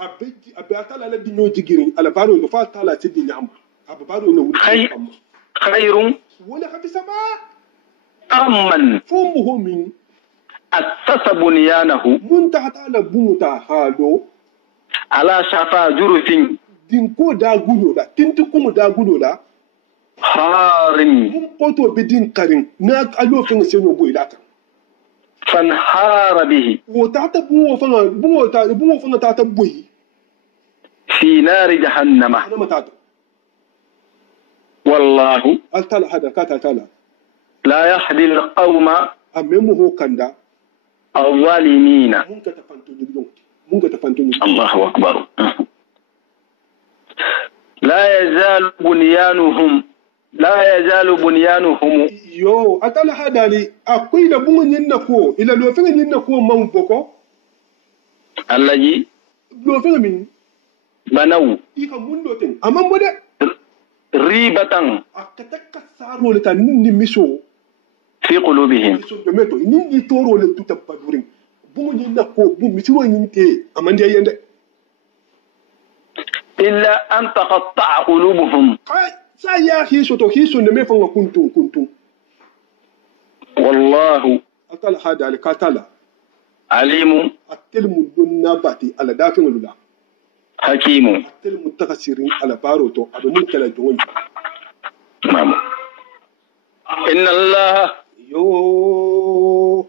abi atala la dinyo jigirin ala baro no fa atala tidin nyamba abu baro no khairun wala habisaba amman fumuhu min assasa bunyanahu mun ta atala bunta halo ala shafa jurufin din ko da gudo da tinti kuma da gudo da harin mun koto bidin karin na alofin sai no goyi lata فانحار به وتعت بو فنا تعت بوي في نار جهنم أنا ما تعت والله أتلا هذا كاتلا لا يهدي القوم أممه كندا الظالمين. ممكن تفنتوني الله أكبر. لا يزال بنيانهم yo atala hadali akwai da bungun yin nako ila lo fenga yin nako man boko الذي lo fenga min بنوا ika mundo ten amman bode ريبة akataka saro le ta ni miso في قلوبهم miso de meto ni toro le tuta padurin bungun yin nako bu misiro yin te amande yende إلا أن تقطع قلوبهم saya hiso ne me fanga kuntum والله atala hadali katala عليم atelmu donna bati ala dafin lula حكيم. atelmu takasirin ala baroto abe mun kala jonyi نعم. إن الله yo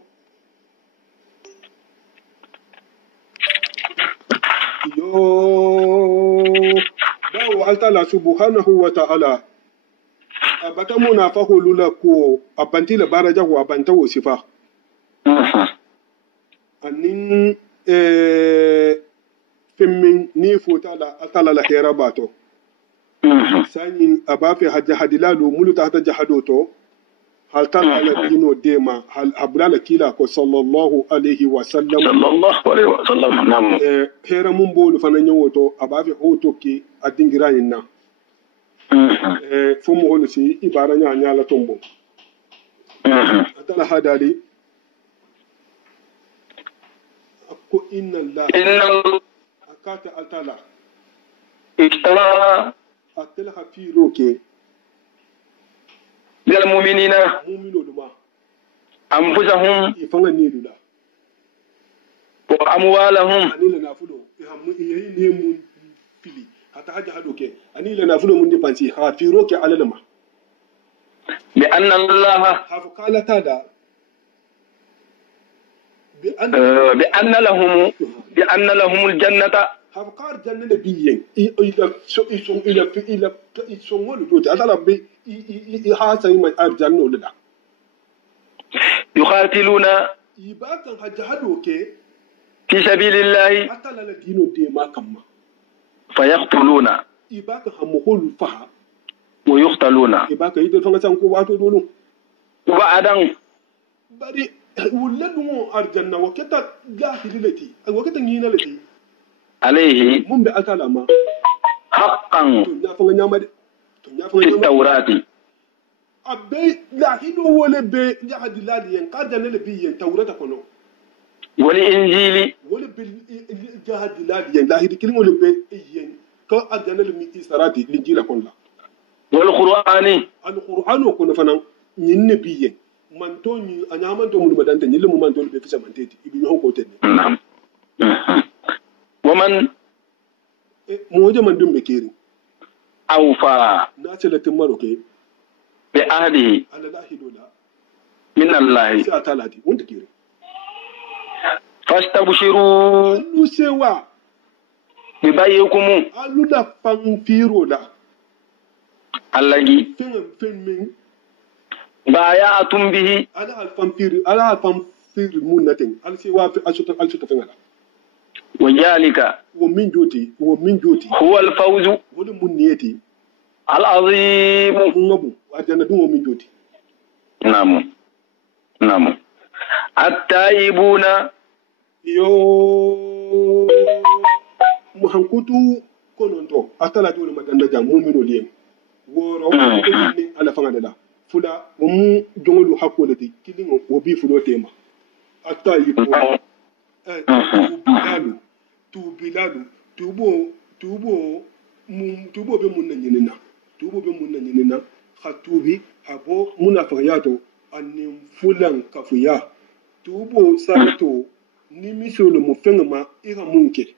dawo altala subhanahu wa ta'ala abata muna fahu lula ko abanti la baraja ko abanta wo sifa anin femmin ni fota la altala la hera bato sanyin abafe hajja hadilalu muluta hata jahado to haltan ala dino dema hal abdala kila ko sallallahu alaihi wa sallam نعم. hera mun bolu fana nyawoto abafe hoto ki adingira yinna fo mo holu si ibara nya nya la tombo atala hadali ko inna allah akata altala اشترى atala hafiro ke للمؤمنين mu'mino duma أنفسهم ifanga ni lula وأموالهم anila nafulo ihamu iyayi ne mun fili hata haja hado ke anila nafulo mun depansi hafiro ke alalama بأن الله hafu kala tada بأن لهم الجنة hafu kar janna le biyen ila songolu dote atala be ha sai ma ar janno lada يقاتلون ibatan haja hado ke في سبيل الله atala la dino de ma kamma فيقتلون ibaka hamuhulu faha ويقتلون ibaka yidel fanga san ko wato dolo وعدا bari wuladu arjanna wakata gahilati wakata ngina lati عليه mun be atala ma حقا to nya fanga nyama de to nya في fanga nyama التوراة abe lahido wole be jahadi ladi yen ka janna le bi yen tawrata kono والإنجيل wole be jahadi ladi yen lahidi kilin wole be yen ka ajanna le mi isarati linjila kono والقرآن alqur'ano kono fanan nyinne bi yen man to ni anyaman to mun badanta nyille mu man to be fisa man teti ibi nyon ko tedde نعم. ومن mo je man dum be keri أوفى na ce latin maroke بعهده ala lahido la من الله sai atalati wonta keri فاستبشروا alu sewa ببيعكم alu da fanfiro la الذي fen بايعتم به ala alfanfir mun natin al sewa fi alsuta fen ala وذلك wo min joti هو الفوز woni mun niyeti العظيم. ngabu adana dum wo min joti نعم. نعم. التائبون yo mu hankutu kononto atala dole madanda jam mumino liem woro ni ala fanga dada fula wo mu jongolu hakolati kilingo wo bi fulo tema atayi ko bilalu tubo be mun na nyinina khatubi habo munafiyato anin fulan kafuya tubo sarto ni misolo mu fenga ma ira munke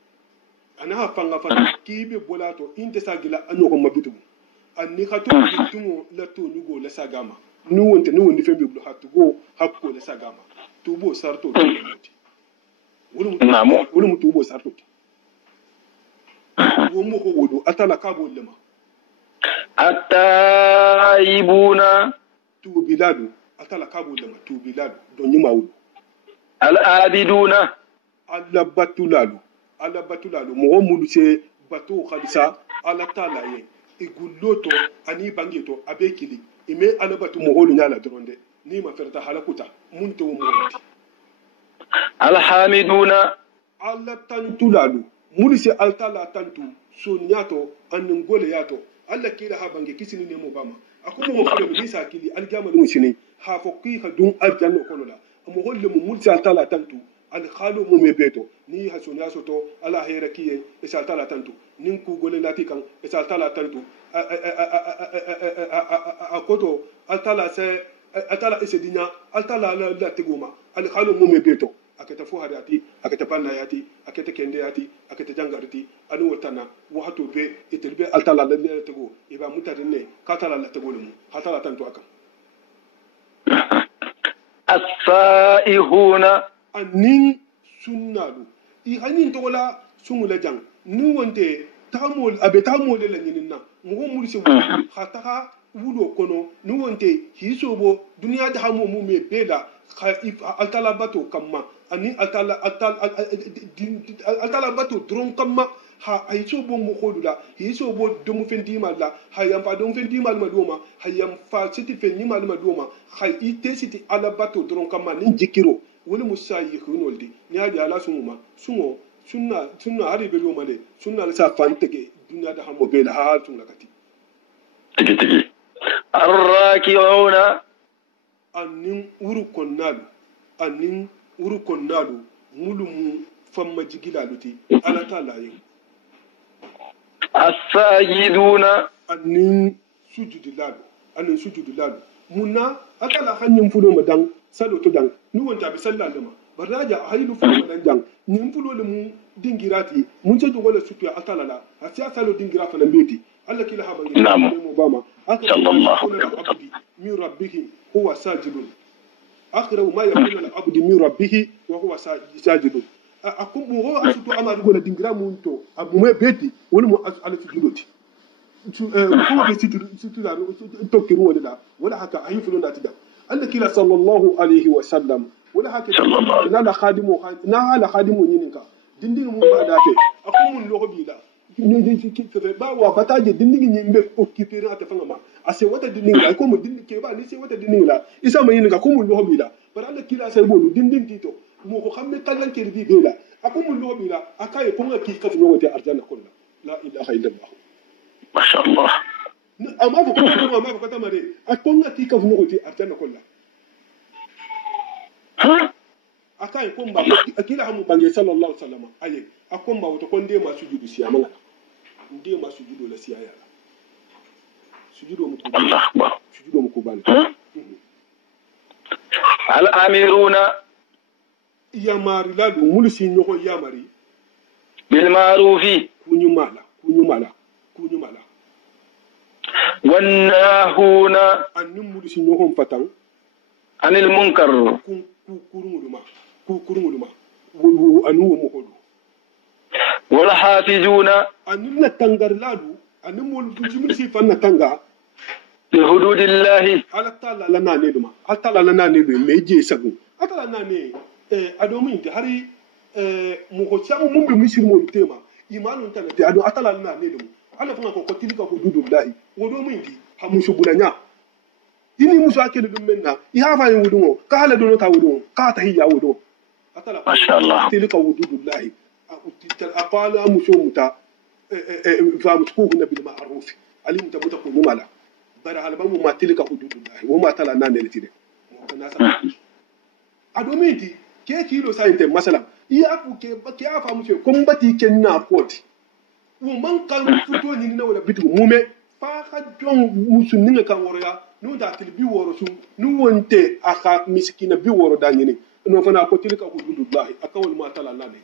ana ha fanga fa kibe bolato inte sagila anyo ko mabitu anni khatubi tungo la to nugo la sagama nu wonte nu wondi fembe blo hatugo hakko la sagama tubo sarto namo wala tubo sarto wo mo ko wodo atala kabo lema attaibuna tubiladu atala kabo lema tubiladu don nyima wodo al-abiduna alla batulalu mo mulu se bato khalisa ala tala ye igulloto ani bangeto abekili ime ala batu mo holu nyala dronde ni ma ferta halakuta munto mo wonti alhamiduna alla tantulalu mulu se altala tantu sonyato anin gole yato alla kila ha bange kisini ne mo bama akuma mo fere mi sa kili aljama no sini ha fokki ha dun aljanno kono la mo holle mo mulu se altala tantu al khalu mo mebeto ni ha sonya soto ala hera kiye e sa altala tantu nin ku gole lati kan e sa altala tantu akoto altala ese dinya altala la tegoma al khalu mo mebeto akata fo hadati akata banna yati akata kende yati akata jangarti anu wotana wahato be etelbe altala la tego iba mutadine katala la tego mu hatala tantu aka as-saihuna anin sunnalu I hanin to wala sungula jang ni wonte tamol abe tamol la nyinna mo mo se hataka wulo kono ni wonte hisobo duniya da hamo mu me bela altala bato kamma ani altala bato dron kamma ha hisobo mo hodula hisobo domu fendi malla hayam fa domu fendi mal madoma hayam fa siti fendi mal madoma hay ite siti ala bato dron kamma nin jikiro wani musayi hunoldi nyaadi ala sumuma sumo sunna hari be loma de sunna la sa fantege dunya da hamo bela ha tun lakati tigi arraki'una annin uru konnalu mulumu famma jigila luti ala ta laye as-sajiduna annin sujudilalu munna akala hanyin fudo madan salo to dan ni wonta be sallalama baraja haylu fudo madan jang nin fulo le mu dingirati mun ce wala sutu atalala asiya salo dingira fa lambeti Allah kila habangi mo bama sallallahu alaihi wasallam min rabbihi huwa sajidun akhrahu ma yakunu al-abdu min rabbihi wa huwa sajidun akum mo asutu amadu gola dingira mun to abu me beti wala mo ala sujudoti ko be situ la to kiru wala wala haka ayifu na tida Allah kila sallallahu alaihi wasallam wala haka na la khadimu yininka dindin mu ba da te akum mun lobi la ni ba wa bataje dindin nyimbe occupera ata fanga ma ase wata dindin la ko mu dindin ke ba ni se wata dindin la isa ma yininka ko mun lobi la bara Allah kila sai bolu dindin tito mo ko xamne talan ke bi bela akum mun lobi la akaye ko nga ki kaf no wote arjana kullu la ilaha illallah ma sha Allah amma ko ko tamare akum nga ki kaf no wote arjana kullu akai komba akila hamu bange sallallahu alaihi wasallam aye akomba wato konde masu judu siya manga ndiye masu judu la siya yala sujudu mu kubani Allah akbar sujudu mu kubani al amiruna yamari lalu mulisi nyoko yamari bil ma'rufi kunyumala wan nahuna annim mulisi nyoko fatan anil munkar kurunguluma anu mo hodo wal hafizuna anna tangarladu anum jimin si fanna tanga li hududillahi ala tala lana ne duma ala tala lana ne be meje sagu atala lana ne adomin te hari mo ko chamu mum be misir mo tema imanu tan te ado atala lana ne dum ala fanga ko tilika hududillahi wodo min di hamusu bulanya ini musu akele dum menna ya fa yin wudumo ka hala dono ta wudumo ka ta hiya wudumo atala masha Allah tilika wududillahi aqala mushumuta fa mutkuhuna bil ma'ruf alim ta mutakun mala bara halbamu ma tilika hududillahi wa ma tala nan ne tide kana sa adomiti ke kilo sayinte masala iya ku ke afa muce kun bati ken na koti wo man kan futo ni na wala bitu mume fa jon musu ninga kan woroya nu da tilbi woro su nu wonte aka miskina bi woro da nyini no fana ko tilka hududillahi akawal ma tala nan ne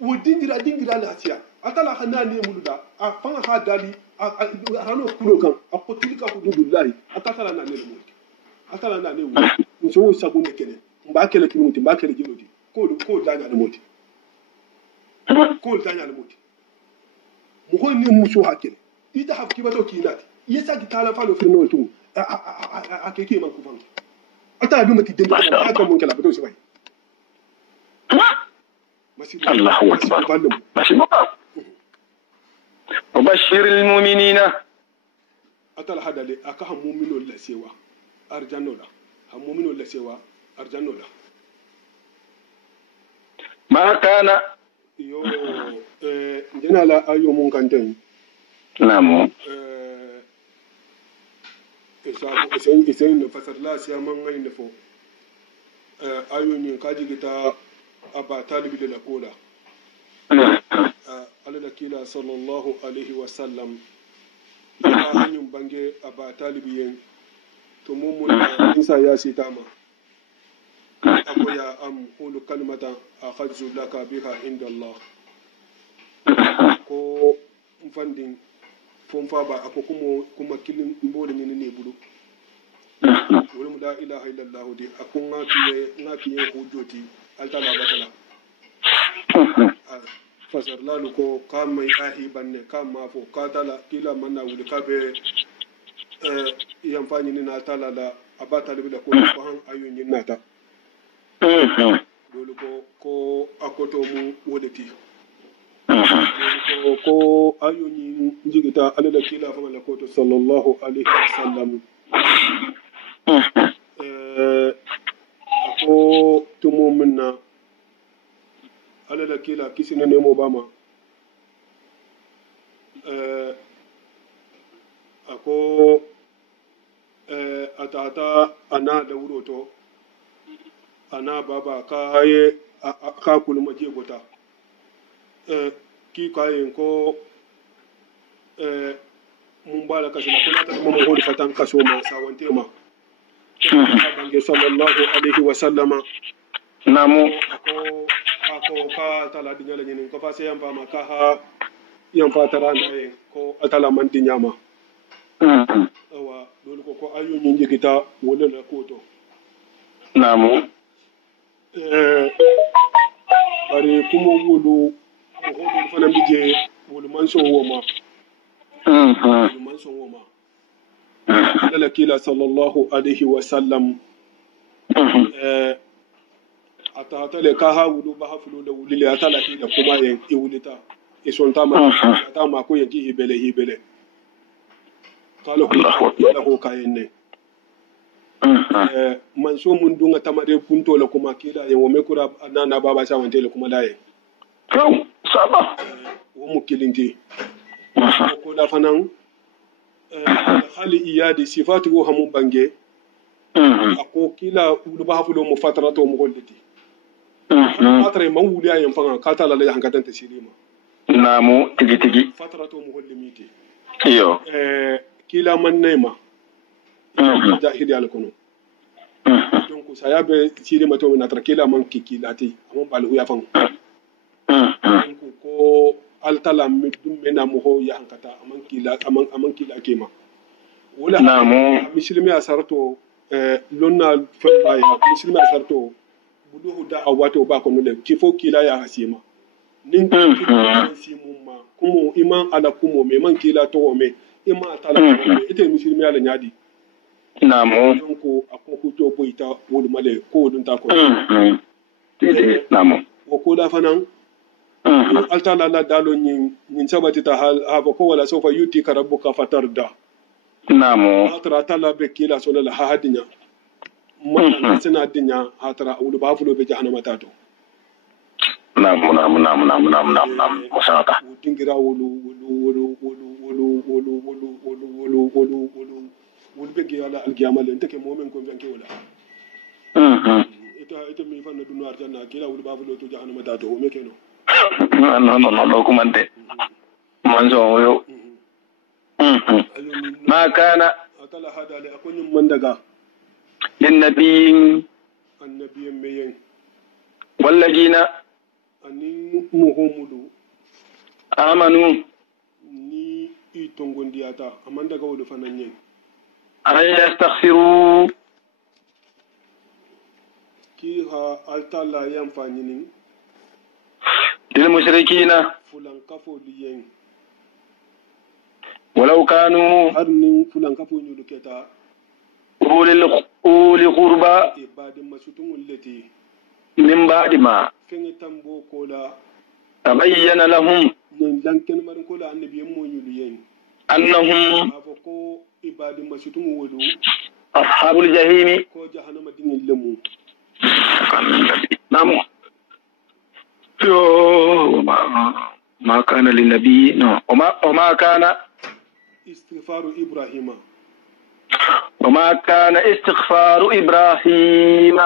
wo dingira la tiya atala khana ne muluda a fanga ha dali hano kulo kan ko tilka hududillahi atala nan ne atala nan ne wo muso sagunde kene mba kele kimuti mba kele jiloti ko danya le moti ko danya le moti mo ko ni muso hakele ita hafki bato kinati yesa gitala fa lo firno tu akeke man ku fanki ata bi mati dende ata mon kala bato sibai الله أكبر ماشي بقى وبشر المؤمنين أتلا هذا لي أكهم مؤمن ولا سوا أرجانو لا هم مؤمن ولا سوا أرجانو لا ما كان يو جنا لا أيو مونكانتين نعم إسان فسر لا سيامن غير نفو أيو نكاجي كتا أبا طالب للأقولة على الكلا صلى الله عليه وسلم أن بانجي أبا طالبين تمومون إنسا يا سيتاما أقول يا أم قول كلمة أخذ لك بها عند الله ko mfandin fomfa ba ako kuma kilin mbole ni ne bulu wala la ilaha illallah di ako ngaki hujjoti altala batala fasar lalu ko kam mai ahi banne kam ma fo katala kila manna wuli kabe yan fani ni na tala la abata da ko han ayun yin nata dole ko akoto mu wodati ko ayun yin jigita alala kila fa la ko to sallallahu alaihi wasallam ako tumo minna alala kila kisina nemo bama ako atata ana da wuroto ana baba kaye ka kulma je gota ki kayen ko mun bala kasina kuna ta mun hodi fatan kaso ma sawante ma bange sallallahu alaihi wa sallama namu ako ka tala dingala nyinin ko fa se yamba ma ka ha yamba taranda ko atala man dinyama awa dole ko ayo nyinje kita wala la koto namu bari kumo wulu ko do fana bije wulu manso woma wulu manso woma ala kila sallallahu alaihi wa sallam atata le ka ha wulu ba hafulu da wulile atala ki da kuma yen iwulita isonta ma ta ma ko yanki hibele kala ko kayenne man so mun dunga tamade punto la kuma kila yen wo me kura nana baba sa wante le kuma daye ko saba wo mu kilinti ko da fanan hali iyadi sifatu hamun bange ako kila wulu ba hafulu mu fatrato mu golliti fatara man wuli ayen fanga kata la ya hankatan ta sirima namu tigi fatrato mu gollimiti iyo kila man nema jahili alkono donc saya be sirima to na tra kila man kikilati amon balu ya fanga donc ko altala midum mena mo ho ya hankata aman kila kema wala namu muslimi asarto lonna fa ya muslimi asarto buduhu da awato ba ko nule kifo kila ya hasima nin kila simumma kumo iman ala kumo me man kila to me ima tala me ite muslimi ala nyadi namu donc akoko to boita wol male ko dun ta ko namu o ko da fanan altala la dalo nyin sabati ta hal haba ko wala sofa yuti karabuka fatarda namu atra tala be kila so la hadinya ma sina dinya hatara wulu ba fulo be jahannama tato namu musaka dingira wulu be ge ala alqiyama len take momen ko venke wala ita mi fanna dunu arjanna kila wulu ba fulo to jahannama tato o mekeno no kumante manzo yo ma kana atala hada le akunyin man daga للنبي النبي مين والذين أني محمد آمنوا ni itongon diata amanda ga wolu fananye أن يستغفروا ki ha altala yan fanyinin للمشركين fulan kafo liyen ولو كانوا har nin fulan kafo nyulu keta أولي قربى ibadin masutun lati من بعد ما fenge tambo kola تبين لهم nin lanken marin kola annabi mo nyulu yen أنهم afo ko ibadin masutun wolu أصحاب الجحيم. ko jahannama dingin lemu نعم. ما كان للنبي وما كان istighfaru ibrahima وما كان استغفار إبراهيم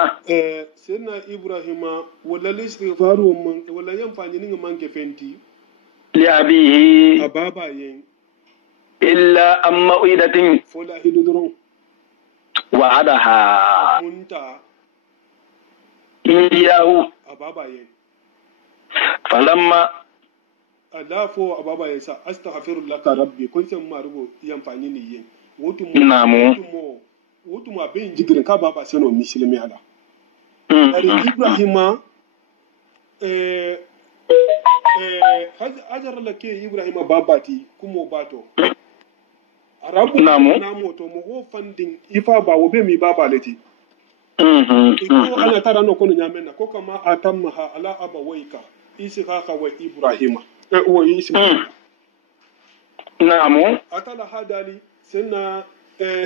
سيدنا إبراهيم ولا الاستغفار ولا ينفعني نيجي مانك فنتي لأبيه أبابا ين إلا أم موئدة فلا هيدرون وعدها منتا إياه أبابا ين فلما ألا فو أبابا ين سا أستغفر لك ربي كنت ما ربو ينفعني نيجي نعم wotuma be jigirin ka baba seno misilimi ala ari ibrahima hajar la ke ibrahima babati kumo bato arabu namo to mo ho fandin ifa ba wo be mi baba leti iko ana tara no kono nyamenna ko kama atamma ala abawaika ishaqa wa ibrahima wa ismail namo atala hadali senna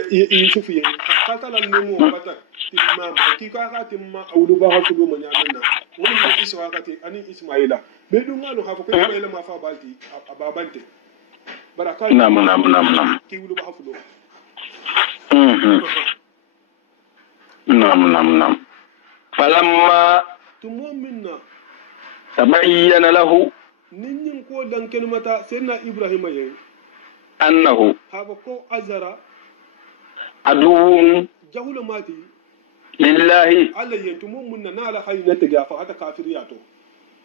Yusuf yen katala nemo bata timma ki ka timma awdu ba ha kudo manya menna woni iswa kati ani ismaila be du ngalo ha ko ismaila ma fa balti ababante baraka nam ki wulu ba ha kudo nam falamma tumo minna tabayyana lahu ninyin ko dan kelmata sayyidina ibrahima yen annahu haba ko azara aduwwun jahula mati lillahi alla yentu mun na ala hayna ta gafa hata kafiriyato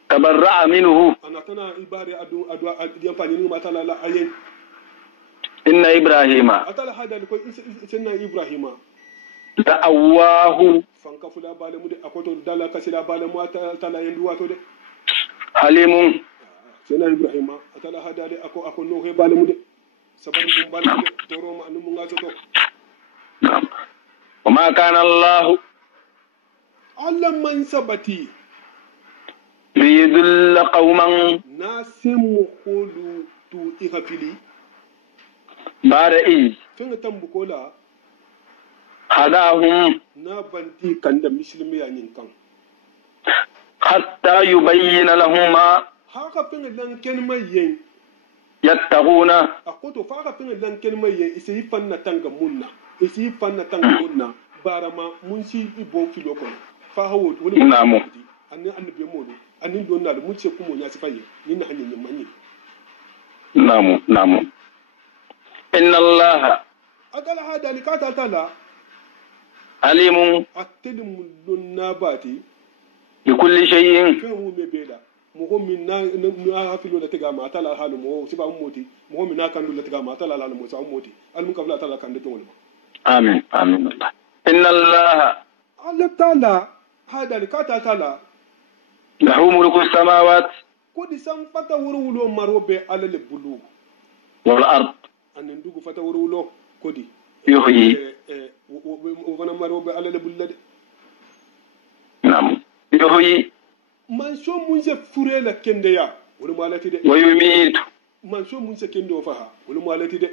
tabarra'a minhu ana tana ibari adu yamfani ni mata la ayen inna ibrahima atala hada ko inna ibrahima da'awahu fanka fula bale mu de akoto dala kasila bale mu atala yendu wato de halimun inna ibrahima atala hada de ako no he bale mu de sabar dum bale mu de toro ma anu mu ngaso to وما كان الله من sabati ليضل قوما nasimu khulu tu ihafili بعد إذ finga tambu kola هداهم na banti kanda muslimi ya nin kan حتى يبين لهم ما haka finga lan kelma yen يتقون akoto faka finga lan kelma yen isi fanna tanga munna isi fanna tanga munna barama mun si ibo kilo ko fa hawo wani namu annabi modu annin don na mun ce kuma nya sifaye ni na hanyar manyi namu inna allaha akala hada likata tala alimun attilim don na bati bi kulli shay'in kan mu me beda mo min na hafilo da tiga ma tala halu mo siba moti mo min na kan do tiga ma tala halu mo sa moti al mun kabla tala kan de to wala amin inna allaha Allah tala hada likata tala lahu mulku samawat ko di san fata wurulo marobe alale bulu wal ard anen dugu fata wurulo ko di yuhyi wana marobe alale bullade nam yuhyi man so mun se fure la kende ya wala malati de wa yumitu man so mun se kende o faha wala malati de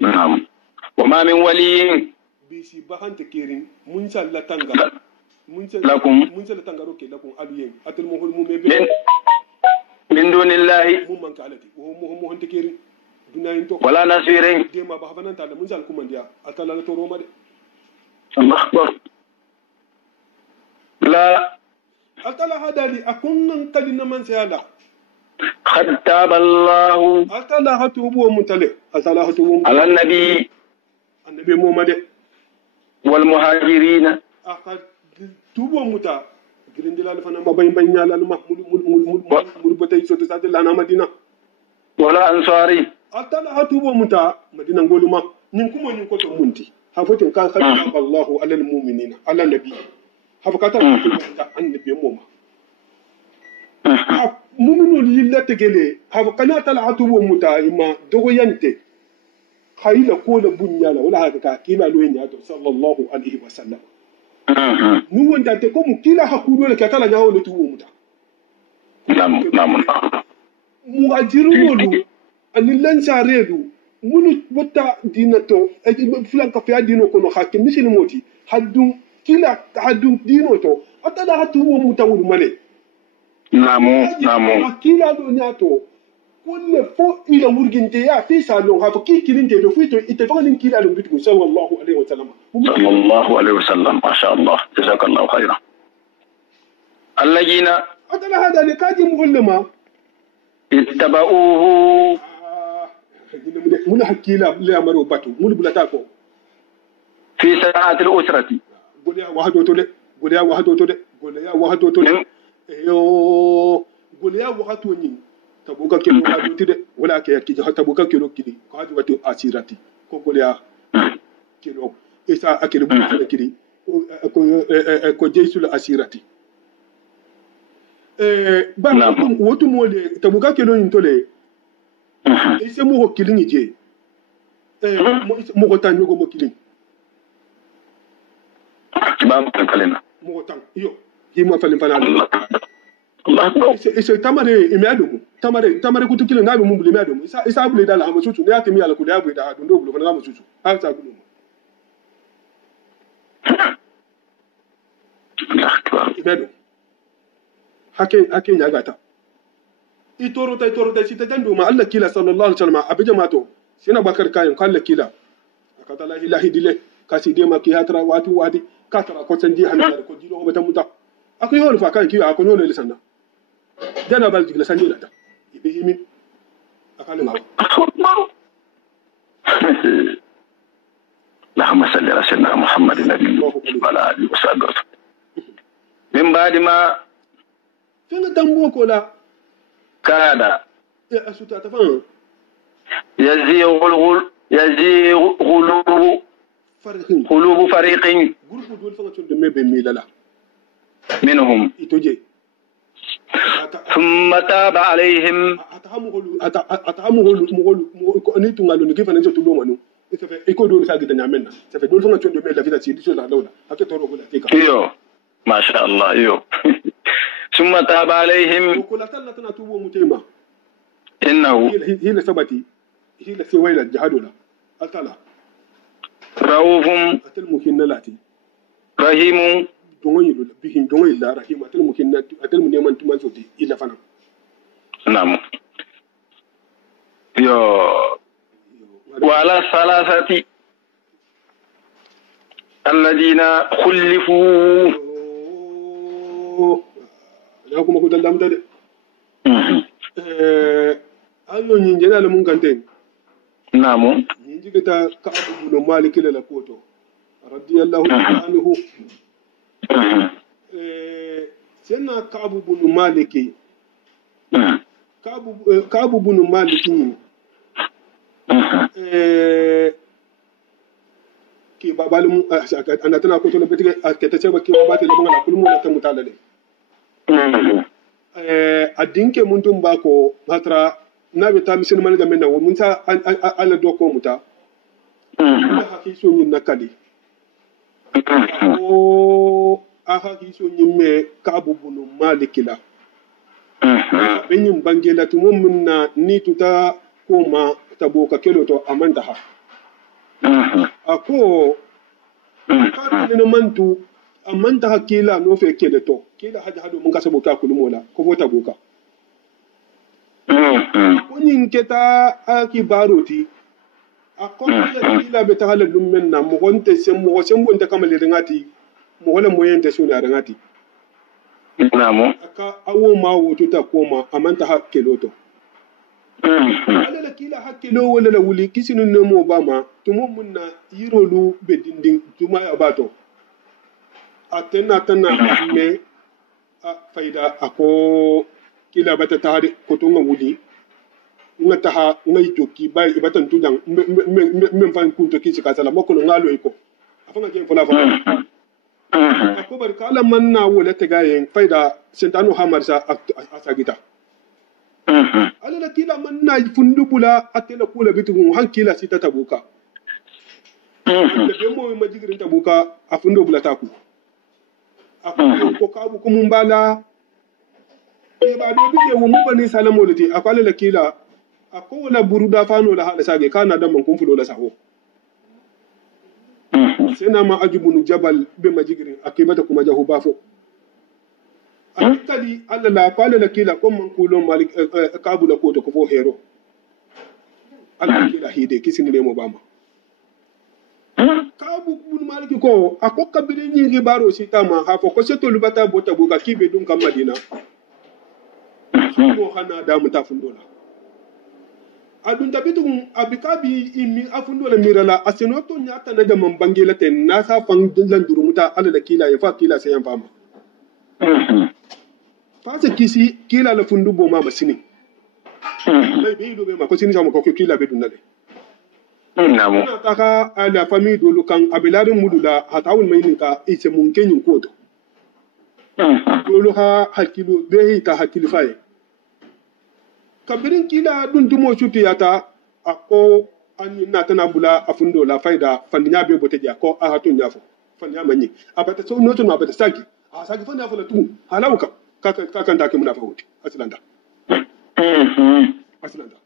nam wa ma min waliyin bisi bahante kerin mun sa la tanga mun sa la tanga roke lakum aliyen atul mo hol mu mebe min dunillahi mun man kalati mo honte kerin dunayin to wala nasirin de ma ba habanan ta mun sal kumandiya atala la to roma de Allah akbar la atala hadali akunnan kalina man sayala khattab Allah atala hatubu mutale atala hatubu ala nabi annabi muhammad wal muhajirin akad tubo muta girindila fana mabay bay nyala mul batay soto sa de lana madina wala ansari atala hatubo muta madina ngoluma nin kuma nin ko to munti hafatin ka khattab Allah ala al mu'minina ala nabi hafakata annabi moma muminu lilla tegele hafakana talatu wa mutaima dogoyante khayla ko la bunyala wala haka kila lo nyato sallallahu alaihi wasallam nu wanda te ko mukila hakulo le katala nyawo le tuwo muta naam muhajiru wolu anillan saredu munu wata dinato flanka fi dino kono hakke misini moti haddum kila haddum dino to atada hatu wo mutawul male naam kila do nyato kulle fo ila wurginte ya fi salon ha ki kilinte do fito ite fagin kila do bitu sallallahu alaihi wasallam ma sha Allah jazakallahu khairan allajina atala hada ne kaji muallima ittaba'uhu mun hakila le amaro batu mun bulata ko fi sa'ati al-usrati goliya wahado to de yo goliya wahado ni tabuka ke wahado tide wala ke yakki tabuka ke lokki ko haji wato asirati ko goliya kilo isa akele bu kiri ko jeysul asirati ba wotu mole tabuka ke lo intole ise mo ko kilin je mo ko tan ko mo kilin ba mo kalena mo ko tan yo hima falin fana Allah ise tamare imiadumu tamare kutu kilin na bi mun bule imiadumu isa bule dala amma sutu ne ya timi ala ku da bu da hadu ndo bulu kana amma sutu ha ta bulu imiadumu hake ya gata itoro ta sita jandu ma Allah kila sallallahu alaihi wasallam abija mato sina bakar kayan kalla kila akata la ilaha dile kasi de ma ki hatra wati ka tara ko sanji hanna ko jiro bata muta akoy hol fa kan ki akoy hol lisanna jana bal digla sanji da ibe himi akale ma اللهم صل على سيدنا محمد النبي وعلى اله وصحبه من بعد ما فين دمبو كولا كاد أسوتا تفهم يزيغ قلوب فريق غروب دول فما تشون دمي بميلا لا منهم يتوجي ثم تاب عليهم أتهمه نيتو ngalo كيف نجو تلو منو ça fait écho de ça gitanya menna ça fait dole fanga tshon de la vida ci diso la dawla hakka toro ko la tika iyo ma sha Allah iyo ثم تاب عليهم وكل تلتنا توبوا متيما إنه هي لسبتي هي لسويلة جهادنا أتلا رؤوف أتلمكن لاتي رحيم دوني بهم دوني لا رحيم أتلمكن نيمان تمان صوتي إلا فنا نعم يو وعلى الثلاثة الذين خلفوا ya kuma ku dallamta de ayo nyinje na mun kante namu nyinje kita ka abu no maliki la koto radiyallahu anhu senna ka abu bunu maliki ka abu bunu maliki ki babalum anatana koto le betige akete cheba ki babate le ngala kulmu na tamutalale adinke muntum bako hatra nabe ta misin man gamen na mun ta ala doko muta haki so nyin nakadi o haki so nyin me kabu bunu malikila benyim bangela tu mun na ni tuta koma taboka keloto amanda ha ako ka ne mantu amanta hakila no fe kele to kila hado mun kasa boka kulumola ko bota boka kunin keta aki baroti akon ya kila beta hala dum menna mo gonte sem mo bonta kamale ngati mo wala moyente suna ngati namo aka awo ma woto ta koma amanta hakilo to ala kila hakilo wala la wuli kisinu no mo bama tumo munna yirolu bedindin tuma ya bato atena me faida ako kila bata tahari kotonga wuli ngata ngai joki bai ibatan tudan men fan kunto kisi kasala moko ngalo iko afanga je fola fa ako bar kala man na wala tagayen faida sentano hamarsa asagita ala la kila man na fundu bula atela kula bitu han kila sita tabuka da bemo ma jigirin tabuka a fundo bula taku ko kabu ko mumbala e ba do biye wo mubani salamu lati akwala la kila ako wala buruda fano la hada sage kana da man kun fulo la saho sena ma ajubunu jabal be majigirin akibata kuma jahu bafo akali alla la kwala la kila ko man kulon malik kabula ko to ko hero alla kila hide kisini ne mo bama kabu bun maliki ko ako kabire nyingi baro sitama hafo ko seto lubata bota buka kibe dun kam madina mo hana da mutafundola adun tabitum abikabi imi afundola mirala asenoto nyata na da mambangela ten nasa fang lan durumuta ala da kila ya fa kila sayan fama fasa kisi kila la fundu bo ma masini mai be do be ma ko sini sama ko kila be dunale namo na taka ala famille do lukan abilarin mudula hatawul mai ninka ise mun kenyin kodo dolo ha hakilu be ta hakili faye kabirin kila dun dumo shuti yata ako anyi na tana bula afundo la faida fandinya be bote ja ko a hatun yafo fandinya manyi abata so noto ma abata sagi a sagi fandinya fala tu halauka ka kan take muna fawuti asilanda asilanda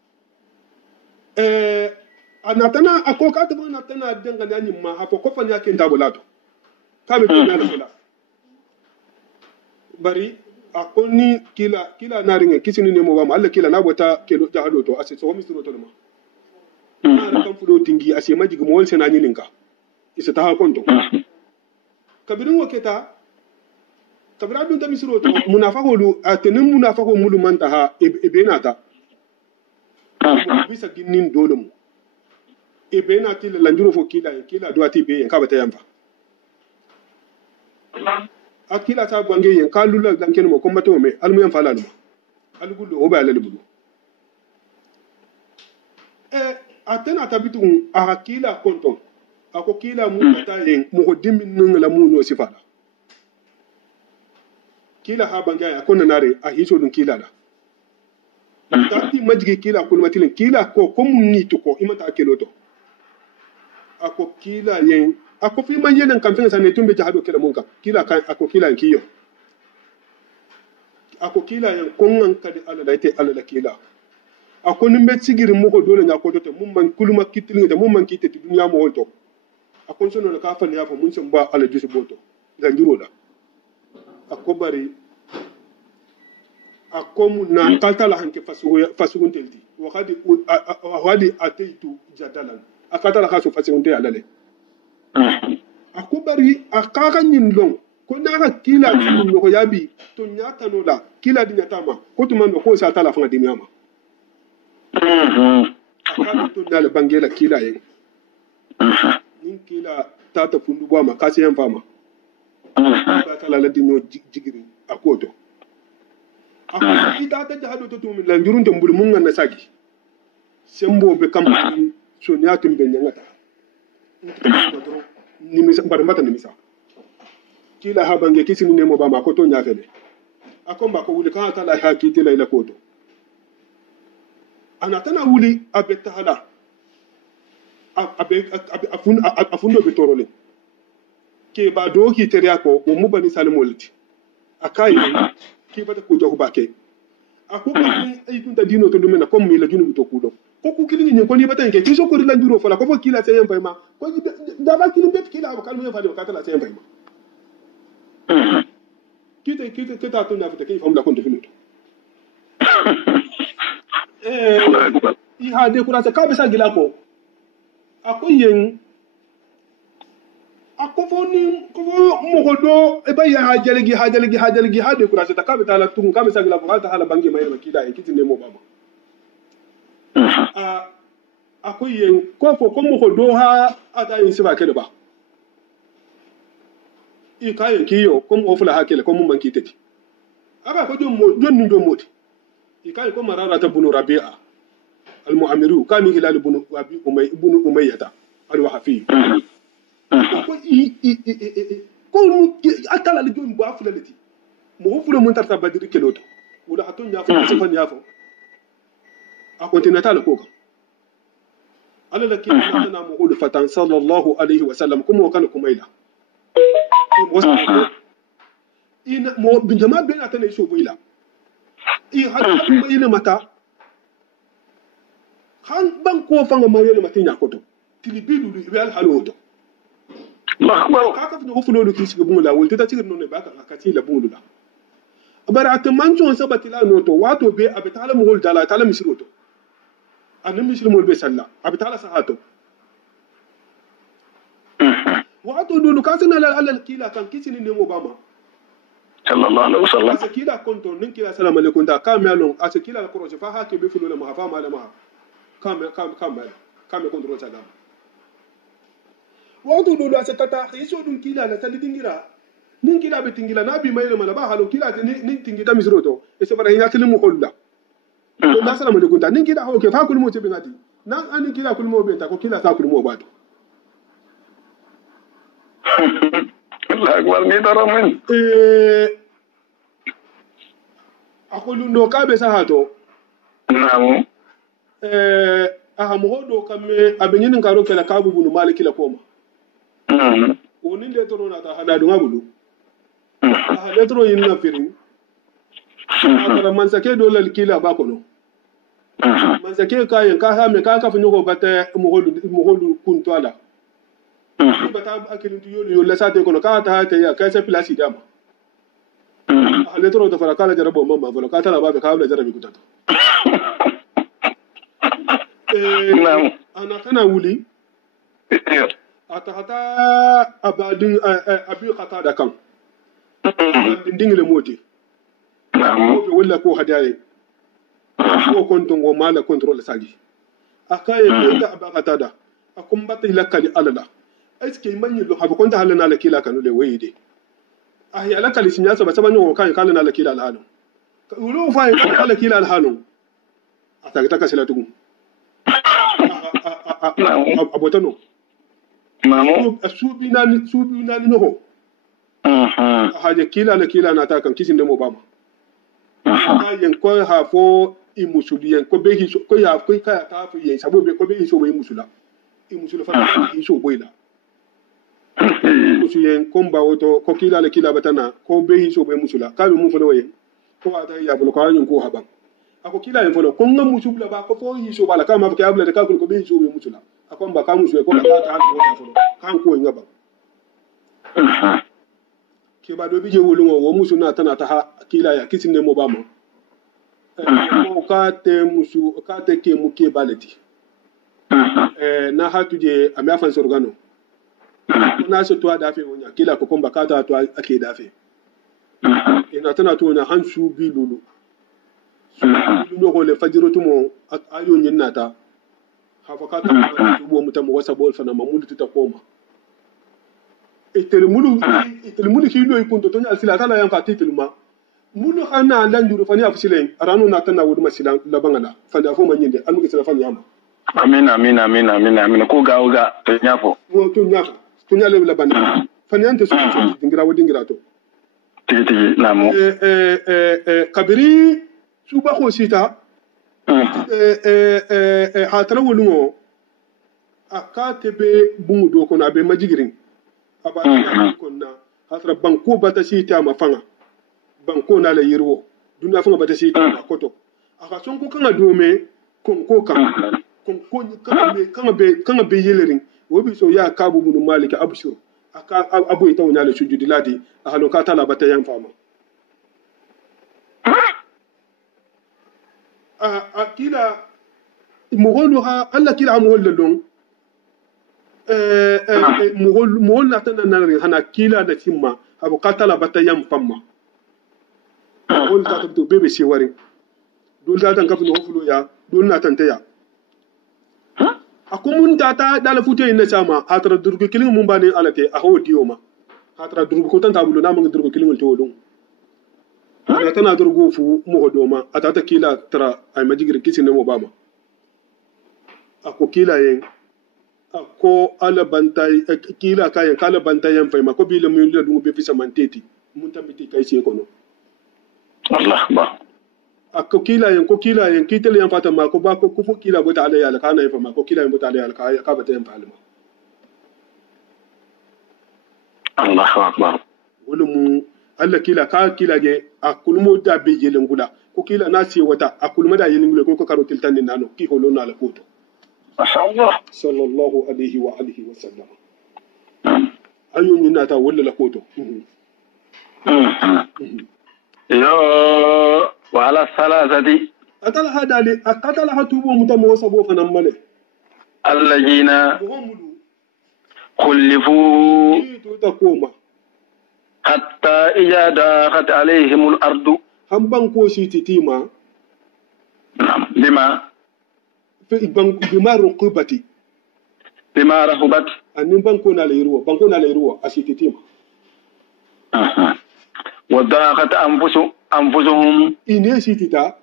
anatana ako ka tabo na tana dangane anyi ma hafo ko fandinya ken tabulato ka be tana la fala bari akoni kila naringe kisini ne mo ba Allah kila na bota kelo jahalo to ase so mi suro to ma na kan fudo tingi ase majigi mo wonse na nyininka isa ta ha konto kabirin waketa kabira dun ta mi suro to munafaqo lu atenin munafaqo mulu manta ha ebe na ta bisa ginnin dole mu ebe na til lanjuro fo kila do ati be ka bata yamfa akila ta bange yen kalula danken mo ko mato me almuyan falalu algullo o ba lalbulu atena tabitu akila konton ako kila mu ta yen mo ko dimin nun la mu no sifala kila ha bange ya konna nare a hiso dun kila da ta ti majigi kila kulmatilin kila ko mun ni to ko imata akeloto ako kila yen ako fi man yelen kan fenga sanne tumbe jahado kila munka kila kan ako kila kiyo ako kila yan kongan kadi ala da ite ala da kila ako nimbe sigirin muko dole nya ko to mun man kuluma kitilin da mun man kitati dunya mo holto ako sono ka fa ya fa mun sun ba ala jusu boto zanjuro da ako bari ako mun na kaltala hanke fasugun telti wadi ataitu jadalan akatala kaso fasugun te alale ako bari akaka nyin long ko naka kila nyin ko yabi to nyata no la kila dinya tama ko to man ko sa tala fanga dinya ma akaka to dala bangela kila yen nin kila tata fundu bo ma kasi yan fama ta tala la dinyo jigiri akoto akaka ita ta jahado to min la njurun to mbul mun na sagi sembo be kam so nyatum be nyangata nimisa barambata nimisa kila habange kisini nemo ba makoto nyafele akomba ko wuli ka tala hakiti la ila koto anatana wuli abetahala afundo bitorole ke ba do ki teriya ko mo mubani salimolti akai ki bata ko jogo bake akoba ni ay tunta dino to dumena comme mi la junu to kudo ko ku kilini nyen ko ni bata nke tiso ko la nduro fala ko fo kila sayen fayma ko daba kilin bet kila ba kalmu fa de ka tala sayen fayma kita to na fita kai famla kon definuto i ha de kurasa ka bisa gila ko akoyen akofoni ko mo ko do e ba ya hajalegi ha de kurasa ta ka bita la tun ka bisa gila ko ta hala bangi mai makida e kitine mo baba akoyen ko mo ko do ha ata yin siba kele ba i kayen kiyo ko mo fula hakele ko mo manki teti aka ko jonni do moti i kayen ko marara ta bunu rabi'a al mu'amiru kanu hilal bunu wabi ibnu umayyata al wahfi ko ko mu atala le jom ba fulalati mo fulo mun tarta badiri keloto wala haton ya fa sifan ya fa a continental ko ka ala la ki na mo hudu fatan sallallahu alaihi wasallam kuma kan kumaila ina mo bin jama'a bin atana iso boila i har ina mata han ban ko fanga mayele matinya koto tilibidu real haloto ka ka fino fulo lu kisi bungu la wolta tigir non ne baka ka ti la bungu la bara atmancho sabati la noto wato be abitala mo hol dala tala misroto anan misrimo be salla abitala sahato wato dulu ka sana la alal kila kan kisi ne mo bama sallallahu alaihi wasallam asakila konto nin kila salamu alaikum ta kamelon asakila ko roje fa ha ke be fulo la ma fa ma la ma kame kontrol ta dama wato dulu asakata hiso dun kila la tali dingira nin kila be tingila na bi mayele mala ba halo kila ni tingita misroto e so bara hinatili mu holla to na salamu alaikum ta nin kila ho ke fa kulmo te binati nan ani kila kulmo be ta ko kila sa kulmo ba to Allah akbar ni dara men akolu ndo kabe sa hato naam aha mo do kamme abenyin karo kala kabu bunu maliki la koma onin de toro na ta hada dunga bulu aha de toro yin na firin akara mansake do lal kila ba kono mansake kayen ka ha me ka ka funyo ko bata mo hodu kuntwala bata akilin yolo la sate kono ka ta ta ya ka sa plasi dama aha de toro to fara kala jarabo mamma fara ka tala ba ka habla jarabi kutato ana kana wuli atahata abadin abi khata da kan dingile moti ko wala ko hadaye ko konto ngo mala control sagi akaye da abakata da akum batta lakali alala eske manyi lo haba konta halana la kila kanu le weyide ahi alakali sinya so basaba nyo kan kala na la kila alhanu ulo fa kala kila alhanu atagita kasela tugu abotano mamu subi nani no haje kila la kila na ta kan kisin da mo bama yen ko ha fo imusuliyen ko be hiso ko ya ko ka ta fo yen sabo be ko be hiso we musula imusula fa hiso boila musuyen komba woto ko kila la kila batana ko be hiso be musula ka be mu fo we ko ata ya bolo ka yin ko haban ako kila yin folo ko ngam musula ba ko fo hiso bala ka ma fa ka bula de ka ko be hiso be musula akon ba ka musu ko ka ta han ko folo kan ko ngaba ke ba do bi je wolun wo musu na tana ta kila ya kisin ne mo ba mo ko ka te musu ka te ke mu ke baleti na hatu je amia fan sorgano na so to da fe wonya kila ko komba ka ta to ake da fe ina tana to na hansu bi lulu lulu ko le fajiro to mo ayo nyin nata hafa ka ta bo mutam wasa bol fana mamudu tuta koma mulu hilo ipunto tonya sila tala yang fatitil ma mulu khana landuru fani afsilen arano na tana wudu masila labangana fanda fo manyinde almu kisila fani yama amina ko gauga to nyafo mo to nyafo to nyale labana fani ante so dingira to tigi namo kabiri suba ko sita hatara wulungo akatebe bungu do kono abe majigirin abata konna hatra banko bata sita mafanga banko na la yirwo duna fanga bata sita koto aka son ko kanga dome konko kanga be yelerin wobi so ya kabu mun malika abshur aka abu ita wona la sujudi ladi ahalo ka tala bata yan fama akila mugholuha alla kila amwallon mughol na tana nari hana kila da timma abu katala bata yam famma mughol ta to bebe se wari dol ta tan kafin hofulo ya dol na tan taya akumun ta dala fute inna sama hatra durgu kilin mun bane alate a hodiyo ma hatra durgu ko tan tabulo na mun durgu kilin to wodon ana tana durgu fu mu hodoma atata kila tara ay majigir kisin ne mo bama ako kila yen ko ala bantai kila kayan kala bantai yan fay ma ko bi le mu le dungu be fisa manteti mun tambiti kai ce kono Allah ba ko kila yan kitele yan fata ma ko ba ko kufu kila bota ala ya kana yafa ma ko kila yan bota ala ya ka bata yan falma Allahu akbar wala mu alla kila ka kila ge akulmo da be yelen gula ko kila na ce wata akulma da yelen gula ko karo tiltan ni nano ki holo na la koto masha Allah sallallahu alaihi wa alihi wa sallam ayu ni nata wala la koto yo wala salasati atala hadali akatala hatubo mutamo sabo fanan male allajina خلفوا حتى إذا ضاقت عليهم الأرض هم بانكو شيتيما نعم بما رقبتي بما رهبت أن بانكو ناليروا أشيتيما وضاقت أنفسهم إني شيتيتا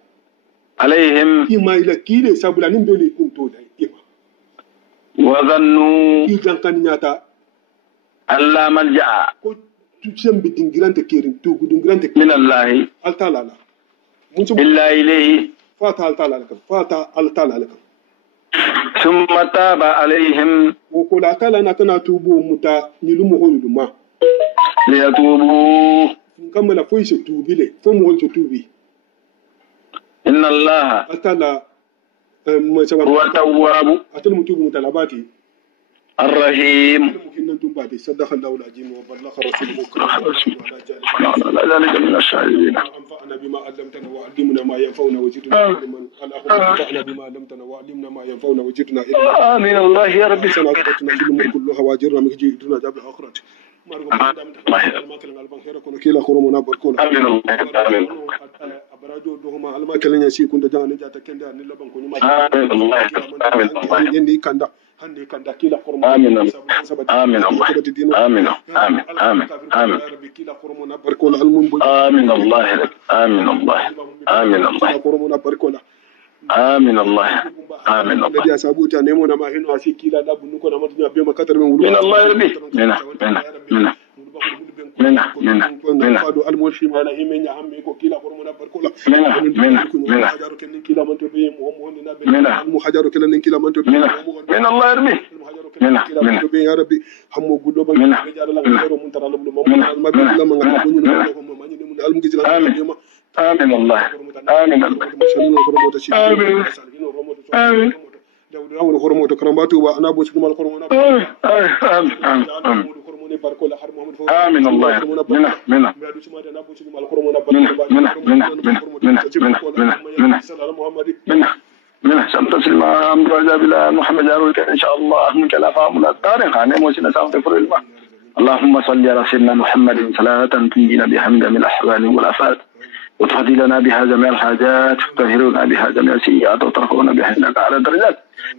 عليهم إما إلى كيلي سابلا نمبلي كنتو داي وظنوا ألا ملجأ من الله إلا إليه ثم تاب عليهم ليتوبوا إن الله هو التواب الرحيم صدق الله العظيم وبلغ رسوله ذلك من الشاهدين انفعنا بما علمتنا وعلمنا ما ينفعنا وزدنا علما اللهم انفعنا بما علمتنا وعلمنا ما ينفعنا وزدنا علما امين الله يا رب سنعتنا في الامور كلها واجرنا من جيدنا جاب الاخره كلا خرمنا بركونا امين الله امين abarajo do homa alma kelen ya si kun da jangani jata kenda ni laban ko ni ma امين الله امين الله yendi kanda hande kanda kila khurmo امين امين الله امين امين امين امين kila khurmo na barkola almun bu امين الله امين الله امين الله khurmo na barkola امين الله امين الله ya sabuta nemo na ma hinu asi kila da bunu ko na matunya be makatar men wulu من الله يا ربي منا fado almoshi mala himenya hamme ko kila khurmo na barkola منا hajaru ken kila man to be mo na be منا mu hajaru ken kila man to be من الله يا ربي be ya rabbi hammo guddo ban be jara la ngaro mun tara lu mo ma be la man ngata bunyu ko mo mani mun almu gijila آمين الله آمين آمين dawul hormo to karambatu wa ana bo sumal hormo na آمين الله منا سمت سلمى أمر رجاء بلا محمد جاروك إن شاء الله منك لا فهم لا تاريخ عن موسنا سأغفر الماء اللهم صل على سيدنا محمد صلاة تنجينا بها من الأحوال والآفات وتهدي لنا بها جميع الحاجات وتطهرنا بها جميع السيئات وترفعنا بها إنك على الدرجات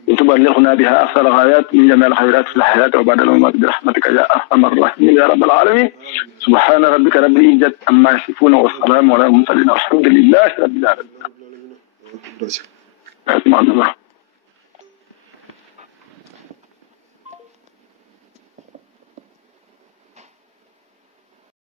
وتبلغنا بها أكثر الغايات من جميع الخيرات في الحياة وبعد الممات برحمتك يا أرحم الراحمين يا رب العالمين سبحان ربك رب العزة عما يصفون والسلام على المرسلين والحمد لله رب العالمين.